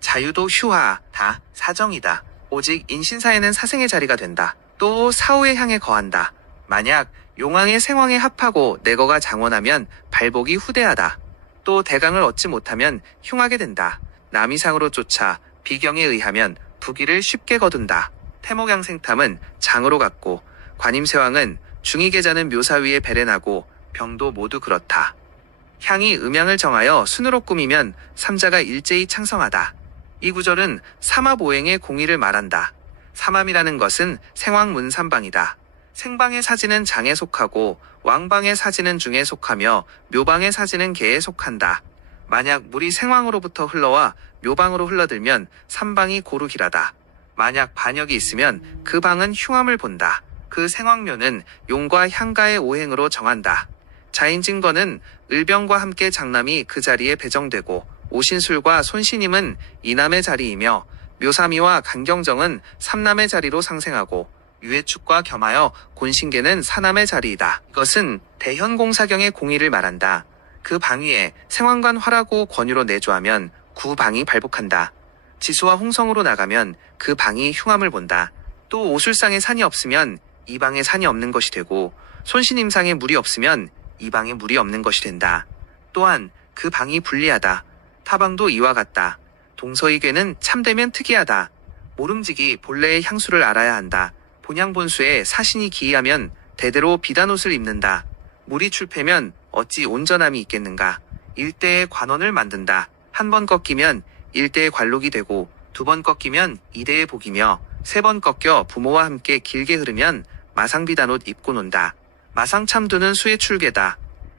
자유도 휴하다. 사정이다. 오직 인신사에는 사생의 자리가 된다. 또 사후의 향에 거한다. 만약 용왕의 생황에 합하고 내거가 장원하면 발복이 후대하다. 또 대강을 얻지 못하면 흉하게 된다. 남이상으로 쫓아 비경에 의하면 부기를 쉽게 거둔다. 태목양생탐은 장으로 갔고 관임세왕은 중의계자는 묘사 위에 배례나고 병도 모두 그렇다. 향이 음양을 정하여 순으로 꾸미면 삼자가 일제히 창성하다. 이 구절은 삼합오행의 공의를 말한다. 삼합이라는 것은 생황문삼방이다. 생방의 사지는 장에 속하고 왕방의 사지는 중에 속하며 묘방의 사지는 계에 속한다. 만약 물이 생황으로부터 흘러와 묘방으로 흘러들면 삼방이 고루 길하다. 만약 반역이 있으면 그 방은 흉함을 본다. 그 생황묘는 용과 향가의 오행으로 정한다. 자인증거는 을병과 함께 장남이 그 자리에 배정되고 오신술과 손신임은 이남의 자리이며 묘삼이와 간경정은 삼남의 자리로 상생하고 유해축과 겸하여 곤신계는 사남의 자리이다. 이것은 대현공사경의 공의를 말한다. 그 방위에 생황관 활하고 권유로 내조하면 구방이 발복한다. 지수와 홍성으로 나가면 그 방이 흉함을 본다. 또 오술상에 산이 없으면 이 방에 산이 없는 것이 되고 손신임상에 물이 없으면 이 방에 물이 없는 것이 된다. 또한 그 방이 불리하다. 타방도 이와 같다. 동서이괴는 참되면 특이하다. 모름지기 본래의 향수를 알아야 한다. 본향본수에 사신이 기이하면 대대로 비단옷을 입는다. 물이 출패면 어찌 온전함이 있겠는가. 일대의 관원을 만든다. 한 번 꺾이면 일대의 관록이 되고 두 번 꺾이면 이대의 복이며 세 번 꺾여 부모와 함께 길게 흐르면 마상비단옷 입고 논다. 마상참두는 수의 출계다.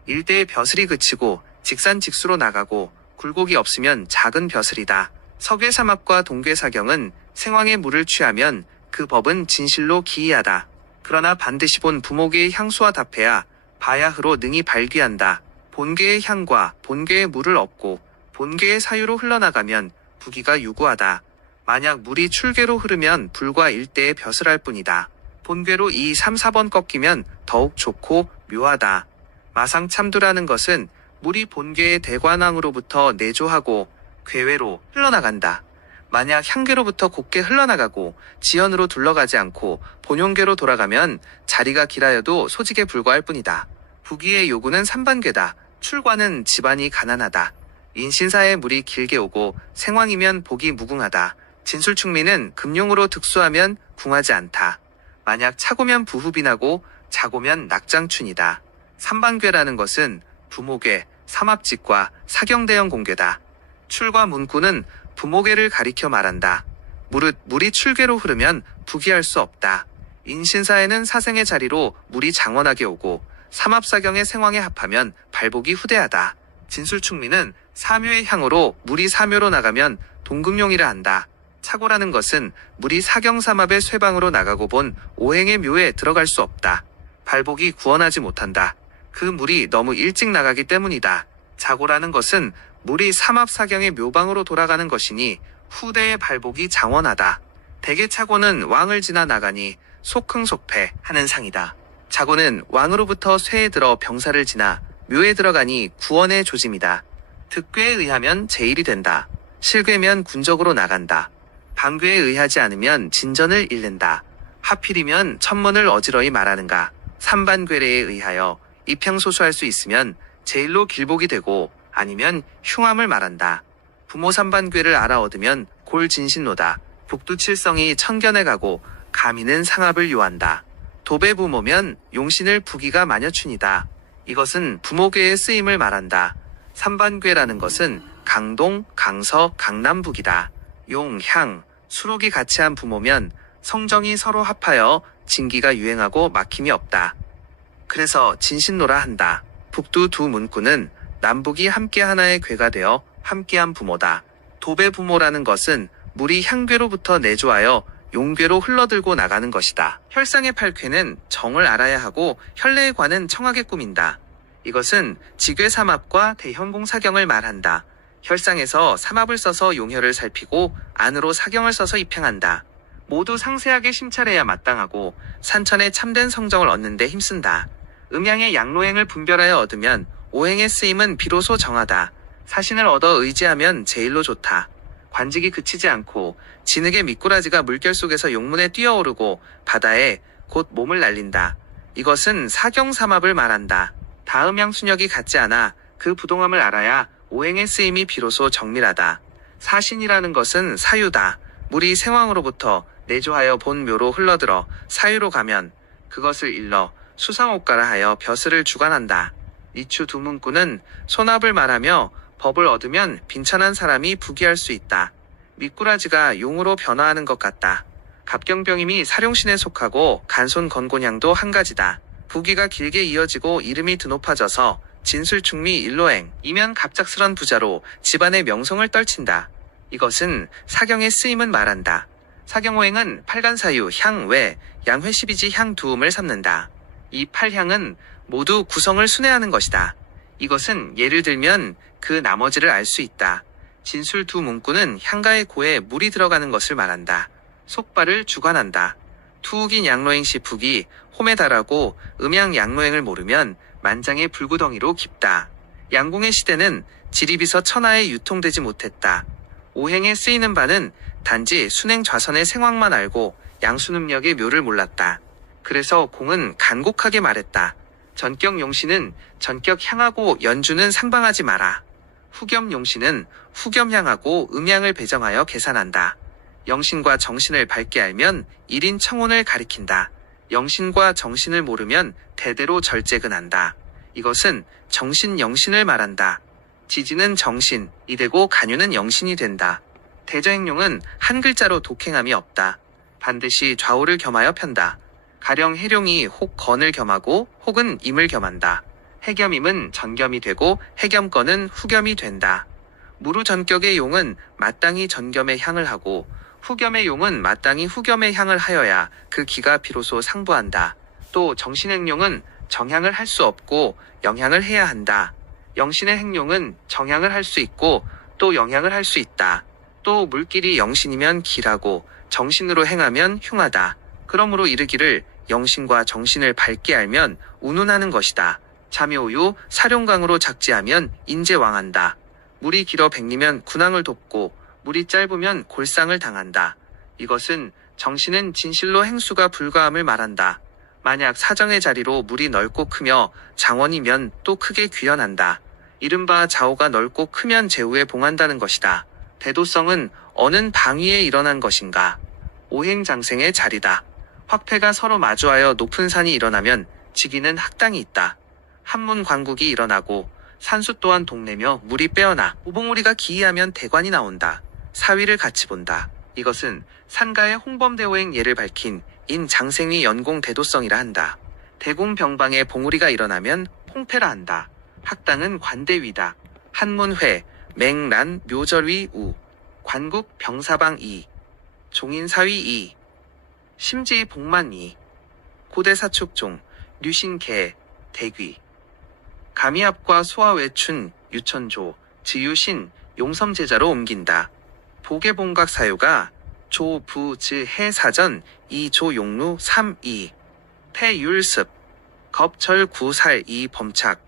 일대의 벼슬이 그치고 직산직수로 나가고 굴곡이 없으면 작은 벼슬이다. 석괴삼합과 동괴사경은 생황의 물을 취하면 그 법은 진실로 기이하다. 그러나 반드시 본 부모계의 향수와 답해야 바야흐로 능히 발귀한다. 본계의 향과 본계의 물을 얻고 본계의 사유로 흘러나가면 부기가 유구하다. 만약 물이 출계로 흐르면 불과 일대의 벼슬할 뿐이다. 본괴로 2, 3, 4번 꺾이면 더욱 좋고 묘하다. 마상참두라는 것은 물이 본괴의 대관왕으로부터 내조하고 괴외로 흘러나간다. 만약 향괴로부터 곱게 흘러나가고 지연으로 둘러가지 않고 본용괴로 돌아가면 자리가 길하여도 소직에 불과할 뿐이다. 부기의 요구는 삼반괴다. 출과는 집안이 가난하다. 인신사의 물이 길게 오고 생황이면 복이 무궁하다. 진술충미는 금용으로 득수하면 궁하지 않다. 만약 차고면 부후빈하고 자고면 낙장춘이다. 삼반괴라는 것은 부모괴, 삼합직과 사경대형 공괴다. 출과 문구는 부모괴를 가리켜 말한다. 무릇 물이 출괴로 흐르면 부기할 수 없다. 인신사에는 사생의 자리로 물이 장원하게 오고 삼합사경의 생황에 합하면 발복이 후대하다. 진술충미는 사묘의 향으로 물이 사묘로 나가면 동금용이라 한다. 차고라는 것은 물이 사경삼합의 쇠방으로 나가고 본 오행의 묘에 들어갈 수 없다. 발복이 구원하지 못한다. 그 물이 너무 일찍 나가기 때문이다. 자고라는 것은 물이 삼합사경의 묘방으로 돌아가는 것이니 후대의 발복이 장원하다. 대개차고는 왕을 지나 나가니 속흥속패 하는 상이다. 자고는 왕으로부터 쇠에 들어 병사를 지나 묘에 들어가니 구원의 조짐이다. 득괴에 의하면 제일이 된다. 실괴면 군적으로 나간다. 반괴에 의하지 않으면 진전을 잃는다. 하필이면 천문을 어지러이 말하는가. 삼반괴례에 의하여 입향소수할 수 있으면 제일로 길복이 되고 아니면 흉함을 말한다. 부모 삼반괴를 알아 얻으면 골진신노다. 북두칠성이 천견에 가고 가미는 상합을 요한다. 도배부모면 용신을 부기가 마녀춘이다. 이것은 부모괴의 쓰임을 말한다. 삼반괴라는 것은 강동, 강서, 강남북이다. 용, 향, 수록이 같이 한 부모면 성정이 서로 합하여 진기가 유행하고 막힘이 없다. 그래서 진신노라 한다. 북두 두 문구는 남북이 함께 하나의 괴가 되어 함께한 부모다. 도배부모라는 것은 물이 향괴로부터 내조하여 용괴로 흘러들고 나가는 것이다. 혈상의 팔괴는 정을 알아야 하고 혈내에 관은 청하게 꾸민다. 이것은 지괴삼합과 대현공사경을 말한다. 혈상에서 삼합을 써서 용혈을 살피고 안으로 사경을 써서 입행한다. 모두 상세하게 심찰해야 마땅하고 산천에 참된 성정을 얻는 데 힘쓴다. 음양의 양로행을 분별하여 얻으면 오행의 쓰임은 비로소 정하다. 사신을 얻어 의지하면 제일로 좋다. 관직이 그치지 않고 진흙의 미꾸라지가 물결 속에서 용문에 뛰어오르고 바다에 곧 몸을 날린다. 이것은 사경삼합을 말한다. 다음양 순역이 같지 않아 그 부동함을 알아야 오행의 쓰임이 비로소 정밀하다. 사신이라는 것은 사유다. 물이 생황으로부터 내조하여 본 묘로 흘러들어 사유로 가면 그것을 일러 수상옥가라 하여 벼슬을 주관한다. 이추 두 문구는 손합을 말하며 법을 얻으면 빈천한 사람이 부귀할 수 있다. 미꾸라지가 용으로 변화하는 것 같다. 갑경병임이 사룡신에 속하고 간손 건곤양도 한 가지다. 부귀가 길게 이어지고 이름이 드높아져서 진술충미 일로행 이면 갑작스런 부자로 집안의 명성을 떨친다. 이것은 사경의 쓰임은 말한다. 사경오행은 팔간사유, 향, 외, 양회 12지 향 두음을 삼는다. 이 팔향은 모두 구성을 순회하는 것이다. 이것은 예를 들면 그 나머지를 알 수 있다. 진술 두 문구는 향가의 고에 물이 들어가는 것을 말한다. 속발을 주관한다. 투욱인 양로행시 북이 홈에 달하고 음양 양로행을 모르면 만장의 불구덩이로 깊다. 양공의 시대는 지리비서 천하에 유통되지 못했다. 오행에 쓰이는 바는 단지 순행 좌선의 생황만 알고 양수능력의 묘를 몰랐다. 그래서 공은 간곡하게 말했다. 전격 용신은 전격 향하고 연주는 상방하지 마라. 후겸 용신은 후겸 향하고 음양을 배정하여 계산한다. 영신과 정신을 밝게 알면 일인 청혼을 가리킨다. 영신과 정신을 모르면 대대로 절제근한다. 이것은 정신 영신을 말한다. 지지는 정신, 이되고 간유는 영신이 된다. 대저행룡은 한 글자로 독행함이 없다. 반드시 좌우를 겸하여 편다. 가령 해룡이 혹 건을 겸하고 혹은 임을 겸한다. 해겸임은 전겸이 되고 해겸권은 후겸이 된다. 무루전격의 용은 마땅히 전겸에 향을 하고 후겸의 용은 마땅히 후겸에 향을 하여야 그 기가 비로소 상부한다. 또 정신행용은 정향을 할 수 없고 영향을 해야 한다. 영신의 행용은 정향을 할 수 있고 또 영향을 할 수 있다. 또 물길이 영신이면 길하고 정신으로 행하면 흉하다. 그러므로 이르기를 영신과 정신을 밝게 알면 운운하는 것이다. 자묘유 사룡강으로 작지하면 인제왕한다. 물이 길어 백리면 군왕을 돕고 물이 짧으면 골상을 당한다. 이것은 정신은 진실로 행수가 불가함을 말한다. 만약 사정의 자리로 물이 넓고 크며 장원이면 또 크게 귀현한다. 이른바 자오가 넓고 크면 제후에 봉한다는 것이다. 대도성은 어느 방위에 일어난 것인가? 오행장생의 자리다. 확패가 서로 마주하여 높은 산이 일어나면 지기는 학당이 있다. 한문 광국이 일어나고 산수 또한 동내며 물이 빼어나 오봉우리가 기이하면 대관이 나온다. 사위를 같이 본다. 이것은 산가의 홍범대오행 예를 밝힌 인장생위 연공 대도성이라 한다. 대공병방에 봉우리가 일어나면 홍패라 한다. 학당은 관대위다. 한문회, 맹란, 묘절위 우, 관국 병사방 이, 종인사위 이, 심지 복만 이, 고대사축종, 류신개, 대귀, 가미압과 소화외춘, 유천조, 지유신, 용섬제자로 옮긴다. 보계봉각 사유가 조, 부, 즈, 해, 사전, 이, 조, 용루, 삼, 이, 태, 율습, 겁철, 구, 살, 이, 범착,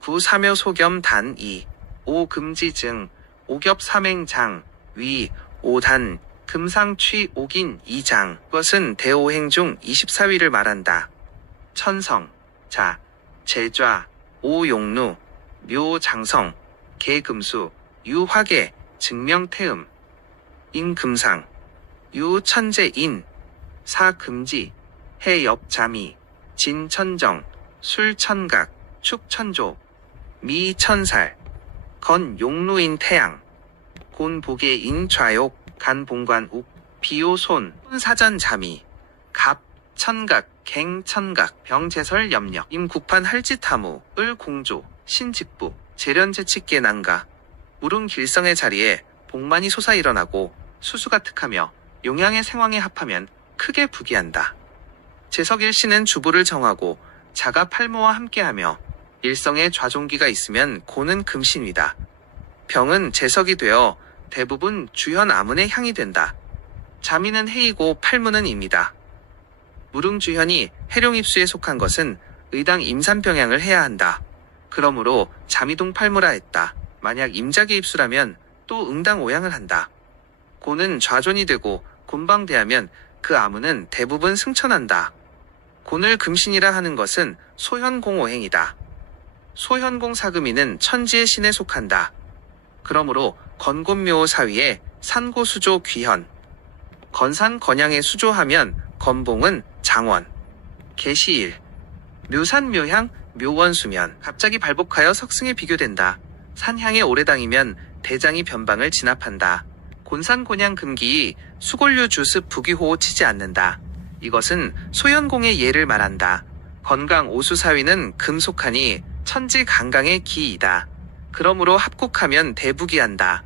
구, 사묘, 소겸, 단, 이, 오, 금지, 증, 오겹, 삼행장, 위, 오단, 금상, 취, 옥인, 이장. 이것은 대오행 중 24위를 말한다. 천성, 자, 제좌, 오용루, 묘장성, 개금수, 유화계, 증명태음, 인금상, 유천재인, 사금지, 해엽자미, 진천정, 술천각, 축천조, 미천살, 건용루인 태양, 곤복의인 좌욕, 간봉관욱, 비오손, 사전자미, 갑, 천각, 갱천각, 병제설 염력, 임국판 할짓하무, 을공조, 신직부, 재련제칙계 난가, 무릉길성의 자리에 복만이 솟아 일어나고 수수가 특하며 용양의 생황에 합하면 크게 부기한다. 제석일신은 주부를 정하고 자가 팔모와 함께하며 일성에 좌종기가 있으면 고는 금신위다. 병은 제석이 되어 대부분 주현 아문의 향이 된다. 자미는 해이고 팔무는 임이다. 무릉주현이 해룡입수에 속한 것은 의당 임산병양을 해야 한다. 그러므로 자미동 팔무라 했다. 만약 임작의 입수라면 또 응당 오양을 한다. 고는 좌존이 되고 곤방대하면 그 아문은 대부분 승천한다. 곤을 금신이라 하는 것은 소현공오행이다. 소현공 사금이는 천지의 신에 속한다. 그러므로 건곤묘 사위에 산고수조 귀현, 건산 건양에 수조하면 건봉은 장원, 계시일, 묘산 묘향 묘원수면. 갑자기 발복하여 석승에 비교된다. 산향에 오래당이면 대장이 변방을 진압한다. 곤산 곤양 금기이 수골류 주습 부기호호 치지 않는다. 이것은 소현공의 예를 말한다. 건강 오수사위는 금속하니 천지 강강의 기이다. 그러므로 합국하면 대부기한다.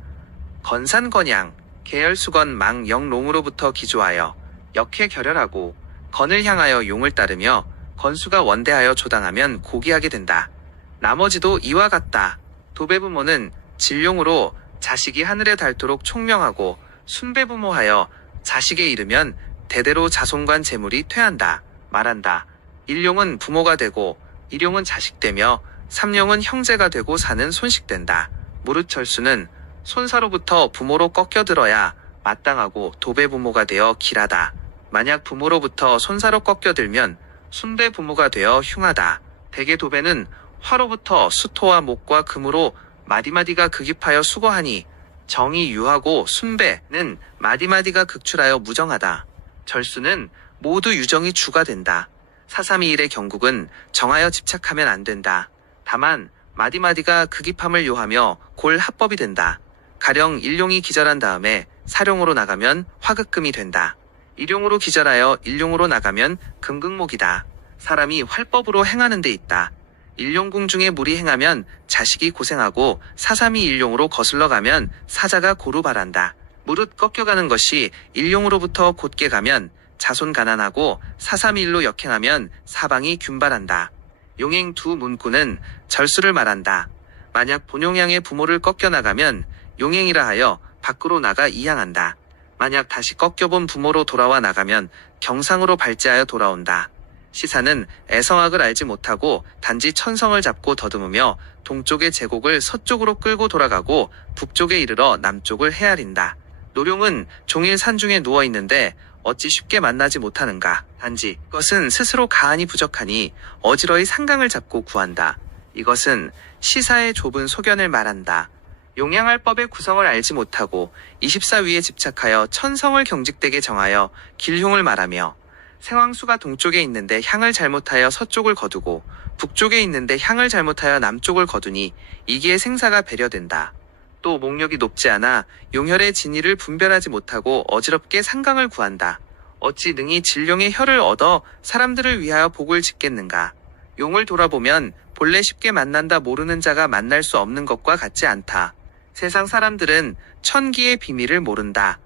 건산건양, 계열수건 망영롱으로부터 기조하여 역해 결혈하고 건을 향하여 용을 따르며 건수가 원대하여 조당하면 고기하게 된다. 나머지도 이와 같다. 도배부모는 진룡으로 자식이 하늘에 닳도록 총명하고 순배부모하여 자식에 이르면 대대로 자손간 재물이 퇴한다. 말한다. 일룡은 부모가 되고 일용은 자식되며 삼룡은 형제가 되고 사는 손식된다. 무릇철수는 손사로부터 부모로 꺾여들어야 마땅하고 도배부모가 되어 길하다. 만약 부모로부터 손사로 꺾여들면 순배부모가 되어 흉하다. 대개 도배는 화로부터 수토와 목과 금으로 마디마디가 극입하여 수거하니 정이 유하고 순배는 마디마디가 극출하여 무정하다. 절수는 모두 유정이 주가 된다. 사삼이일의 경국은 정하여 집착하면 안 된다. 다만 마디마디가 극입함을 요하며 골 합법이 된다. 가령 일용이 기절한 다음에 사룡으로 나가면 화극금이 된다. 일용으로 기절하여 일용으로 나가면 금극목이다. 사람이 활법으로 행하는 데 있다. 일용궁 중에 물이 행하면 자식이 고생하고 사삼이 일용으로 거슬러 가면 사자가 고루 바란다. 무릇 꺾여가는 것이 일용으로부터 곧게 가면 자손 가난하고 사삼일로 역행하면 사방이 균발한다. 용행 두 문구는 절수를 말한다. 만약 본용양의 부모를 꺾여나가면 용행이라 하여 밖으로 나가 이양한다. 만약 다시 꺾여본 부모로 돌아와 나가면 경상으로 발제하여 돌아온다. 시사는 애성악을 알지 못하고 단지 천성을 잡고 더듬으며 동쪽의 제곡을 서쪽으로 끌고 돌아가고 북쪽에 이르러 남쪽을 헤아린다. 노룡은 종일 산중에 누워있는데 어찌 쉽게 만나지 못하는가. 단지 그것은 스스로 가안이 부족하니 어지러이 상강을 잡고 구한다. 이것은 시사의 좁은 소견을 말한다. 용양할 법의 구성을 알지 못하고 24위에 집착하여 천성을 경직되게 정하여 길흉을 말하며 생황수가 동쪽에 있는데 향을 잘못하여 서쪽을 거두고 북쪽에 있는데 향을 잘못하여 남쪽을 거두니 이기의 생사가 배려된다. 또 목력이 높지 않아 용혈의 진위를 분별하지 못하고 어지럽게 상강을 구한다. 어찌 능히 진룡의 혀를 얻어 사람들을 위하여 복을 짓겠는가. 용을 돌아보면 본래 쉽게 만난다 모르는 자가 만날 수 없는 것과 같지 않다. 세상 사람들은 천기의 비밀을 모른다.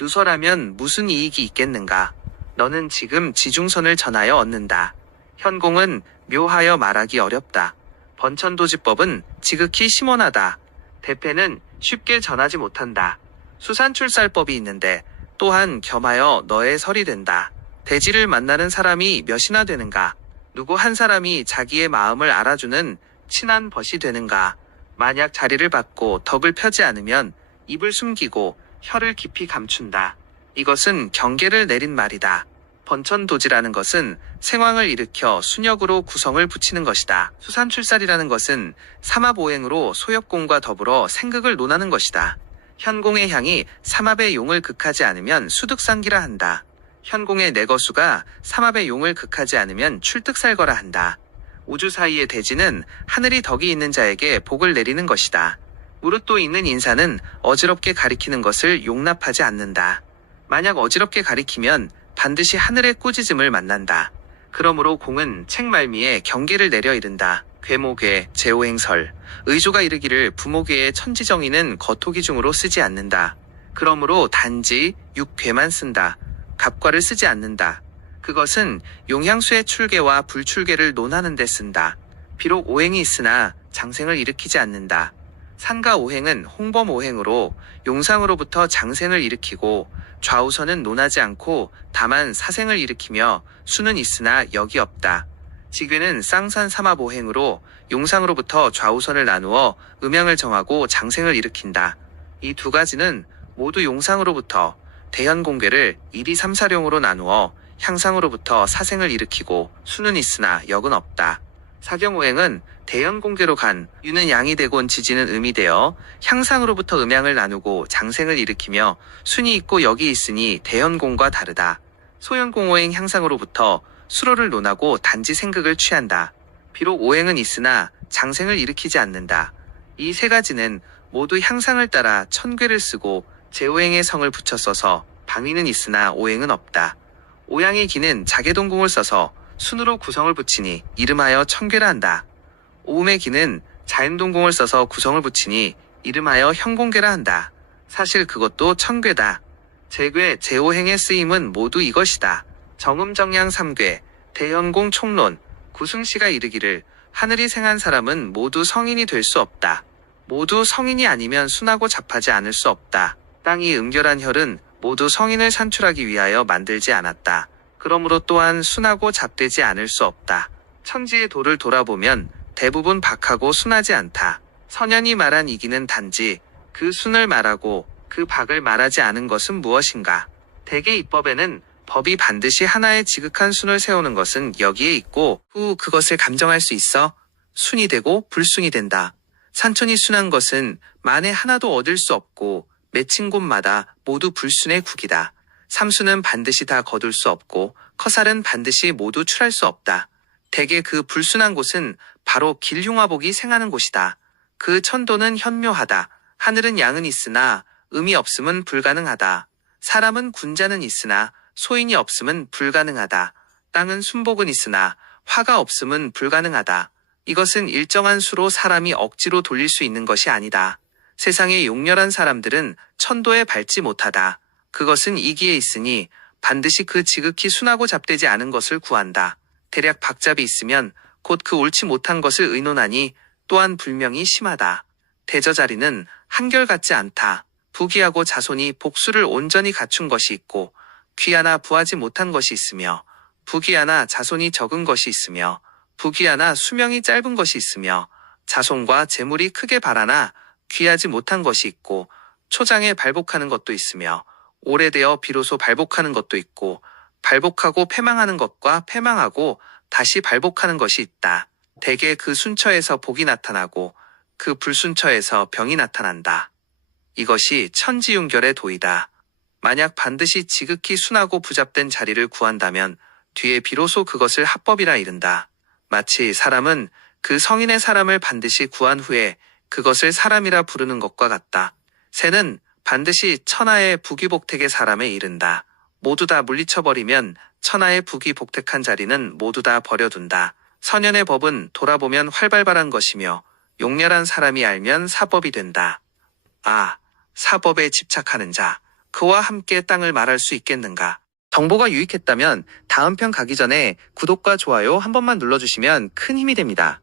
누설하면 무슨 이익이 있겠는가. 너는 지금 지중선을 전하여 얻는다. 현공은 묘하여 말하기 어렵다. 번천도지법은 지극히 심원하다. 대패는 쉽게 전하지 못한다. 수산출살법이 있는데 또한 겸하여 너의 설이 된다. 대지를 만나는 사람이 몇이나 되는가. 누구 한 사람이 자기의 마음을 알아주는 친한 벗이 되는가. 만약 자리를 받고 덕을 펴지 않으면 입을 숨기고 혀를 깊이 감춘다. 이것은 경계를 내린 말이다. 번천도지라는 것은 생황을 일으켜 순역으로 구성을 붙이는 것이다. 수산출살이라는 것은 삼합오행으로 소엽공과 더불어 생극을 논하는 것이다. 현공의 향이 삼합의 용을 극하지 않으면 수득상기라 한다. 현공의 내거수가 삼합의 용을 극하지 않으면 출득살거라 한다. 우주 사이의 대지는 하늘이 덕이 있는 자에게 복을 내리는 것이다. 무릇도 있는 인사는 어지럽게 가리키는 것을 용납하지 않는다. 만약 어지럽게 가리키면 반드시 하늘의 꾸짖음을 만난다. 그러므로 공은 책 말미에 경계를 내려 이른다. 괴모괴, 제오행설, 의조가 이르기를 부모괴의 천지정의는 거토기중으로 쓰지 않는다. 그러므로 단지 육괴만 쓴다. 갑과를 쓰지 않는다. 그것은 용향수의 출계와 불출계를 논하는 데 쓴다. 비록 오행이 있으나 장생을 일으키지 않는다. 산과 오행은 홍범 오행으로 용상으로부터 장생을 일으키고 좌우선은 논하지 않고 다만 사생을 일으키며 수는 있으나 역이 없다. 지괴는 쌍산 삼합 오행으로 용상으로부터 좌우선을 나누어 음양을 정하고 장생을 일으킨다. 이 두 가지는 모두 용상으로부터 대현공괴를 일이삼사룡으로 나누어 향상으로부터 사생을 일으키고 수는 있으나 역은 없다. 사경오행은 대현공괴로 간 유는 양이 되곤 지지는 음이 되어 향상으로부터 음양을 나누고 장생을 일으키며 순이 있고 역이 있으니 대현공과 다르다. 소현공오행 향상으로부터 수로를 논하고 단지 생극을 취한다. 비록 오행은 있으나 장생을 일으키지 않는다. 이 세 가지는 모두 향상을 따라 천괴를 쓰고 제오행의 성을 붙여 써서 방위는 있으나 오행은 없다. 오양의 기는 자개동궁을 써서 순으로 구성을 붙이니 이름하여 천괴라 한다. 오음의 기는 자임동궁을 써서 구성을 붙이니 이름하여 현공괴라 한다. 사실 그것도 천괴다. 제괴, 제오행의 쓰임은 모두 이것이다. 정음정양 삼괴, 대현공 총론, 구승씨가 이르기를 하늘이 생한 사람은 모두 성인이 될 수 없다. 모두 성인이 아니면 순하고 잡하지 않을 수 없다. 땅이 음결한 혈은 모두 성인을 산출하기 위하여 만들지 않았다. 그러므로 또한 순하고 잡되지 않을 수 없다. 천지의 도를 돌아보면 대부분 박하고 순하지 않다. 선현이 말한 이기는 단지 그 순을 말하고 그 박을 말하지 않은 것은 무엇인가. 대개 입법에는 법이 반드시 하나의 지극한 순을 세우는 것은 여기에 있고 후 그것을 감정할 수 있어 순이 되고 불순이 된다. 산천이 순한 것은 만에 하나도 얻을 수 없고 맺힌 곳마다 모두 불순의 국이다. 삼순은 반드시 다 거둘 수 없고 커살은 반드시 모두 출할 수 없다. 대개 그 불순한 곳은 바로 길흉화복이 생하는 곳이다. 그 천도는 현묘하다. 하늘은 양은 있으나 음이 없음은 불가능하다. 사람은 군자는 있으나 소인이 없음은 불가능하다. 땅은 순복은 있으나 화가 없음은 불가능하다. 이것은 일정한 수로 사람이 억지로 돌릴 수 있는 것이 아니다. 세상의 용렬한 사람들은 천도에 밟지 못하다. 그것은 이기에 있으니 반드시 그 지극히 순하고 잡되지 않은 것을 구한다. 대략 박잡이 있으면 곧 그 옳지 못한 것을 의논하니 또한 불명이 심하다. 대저자리는 한결같지 않다. 부귀하고 자손이 복수를 온전히 갖춘 것이 있고 귀하나 부하지 못한 것이 있으며 부귀하나 자손이 적은 것이 있으며 부귀하나 수명이 짧은 것이 있으며 자손과 재물이 크게 발하나 귀하지 못한 것이 있고 초장에 발복하는 것도 있으며 오래되어 비로소 발복하는 것도 있고 발복하고 패망하는 것과 패망하고 다시 발복하는 것이 있다. 대개 그 순처에서 복이 나타나고 그 불순처에서 병이 나타난다. 이것이 천지윤결의 도이다. 만약 반드시 지극히 순하고 부잡된 자리를 구한다면 뒤에 비로소 그것을 합법이라 이른다. 마치 사람은 그 성인의 사람을 반드시 구한 후에 그것을 사람이라 부르는 것과 같다. 새는 반드시 천하의 부귀복택의 사람에 이른다. 모두 다 물리쳐버리면 천하의 부귀복택한 자리는 모두 다 버려둔다. 선현의 법은 돌아보면 활발발한 것이며 용렬한 사람이 알면 사법이 된다. 아, 사법에 집착하는 자, 그와 함께 땅을 말할 수 있겠는가? 정보가 유익했다면 다음 편 가기 전에 구독과 좋아요 한 번만 눌러주시면 큰 힘이 됩니다.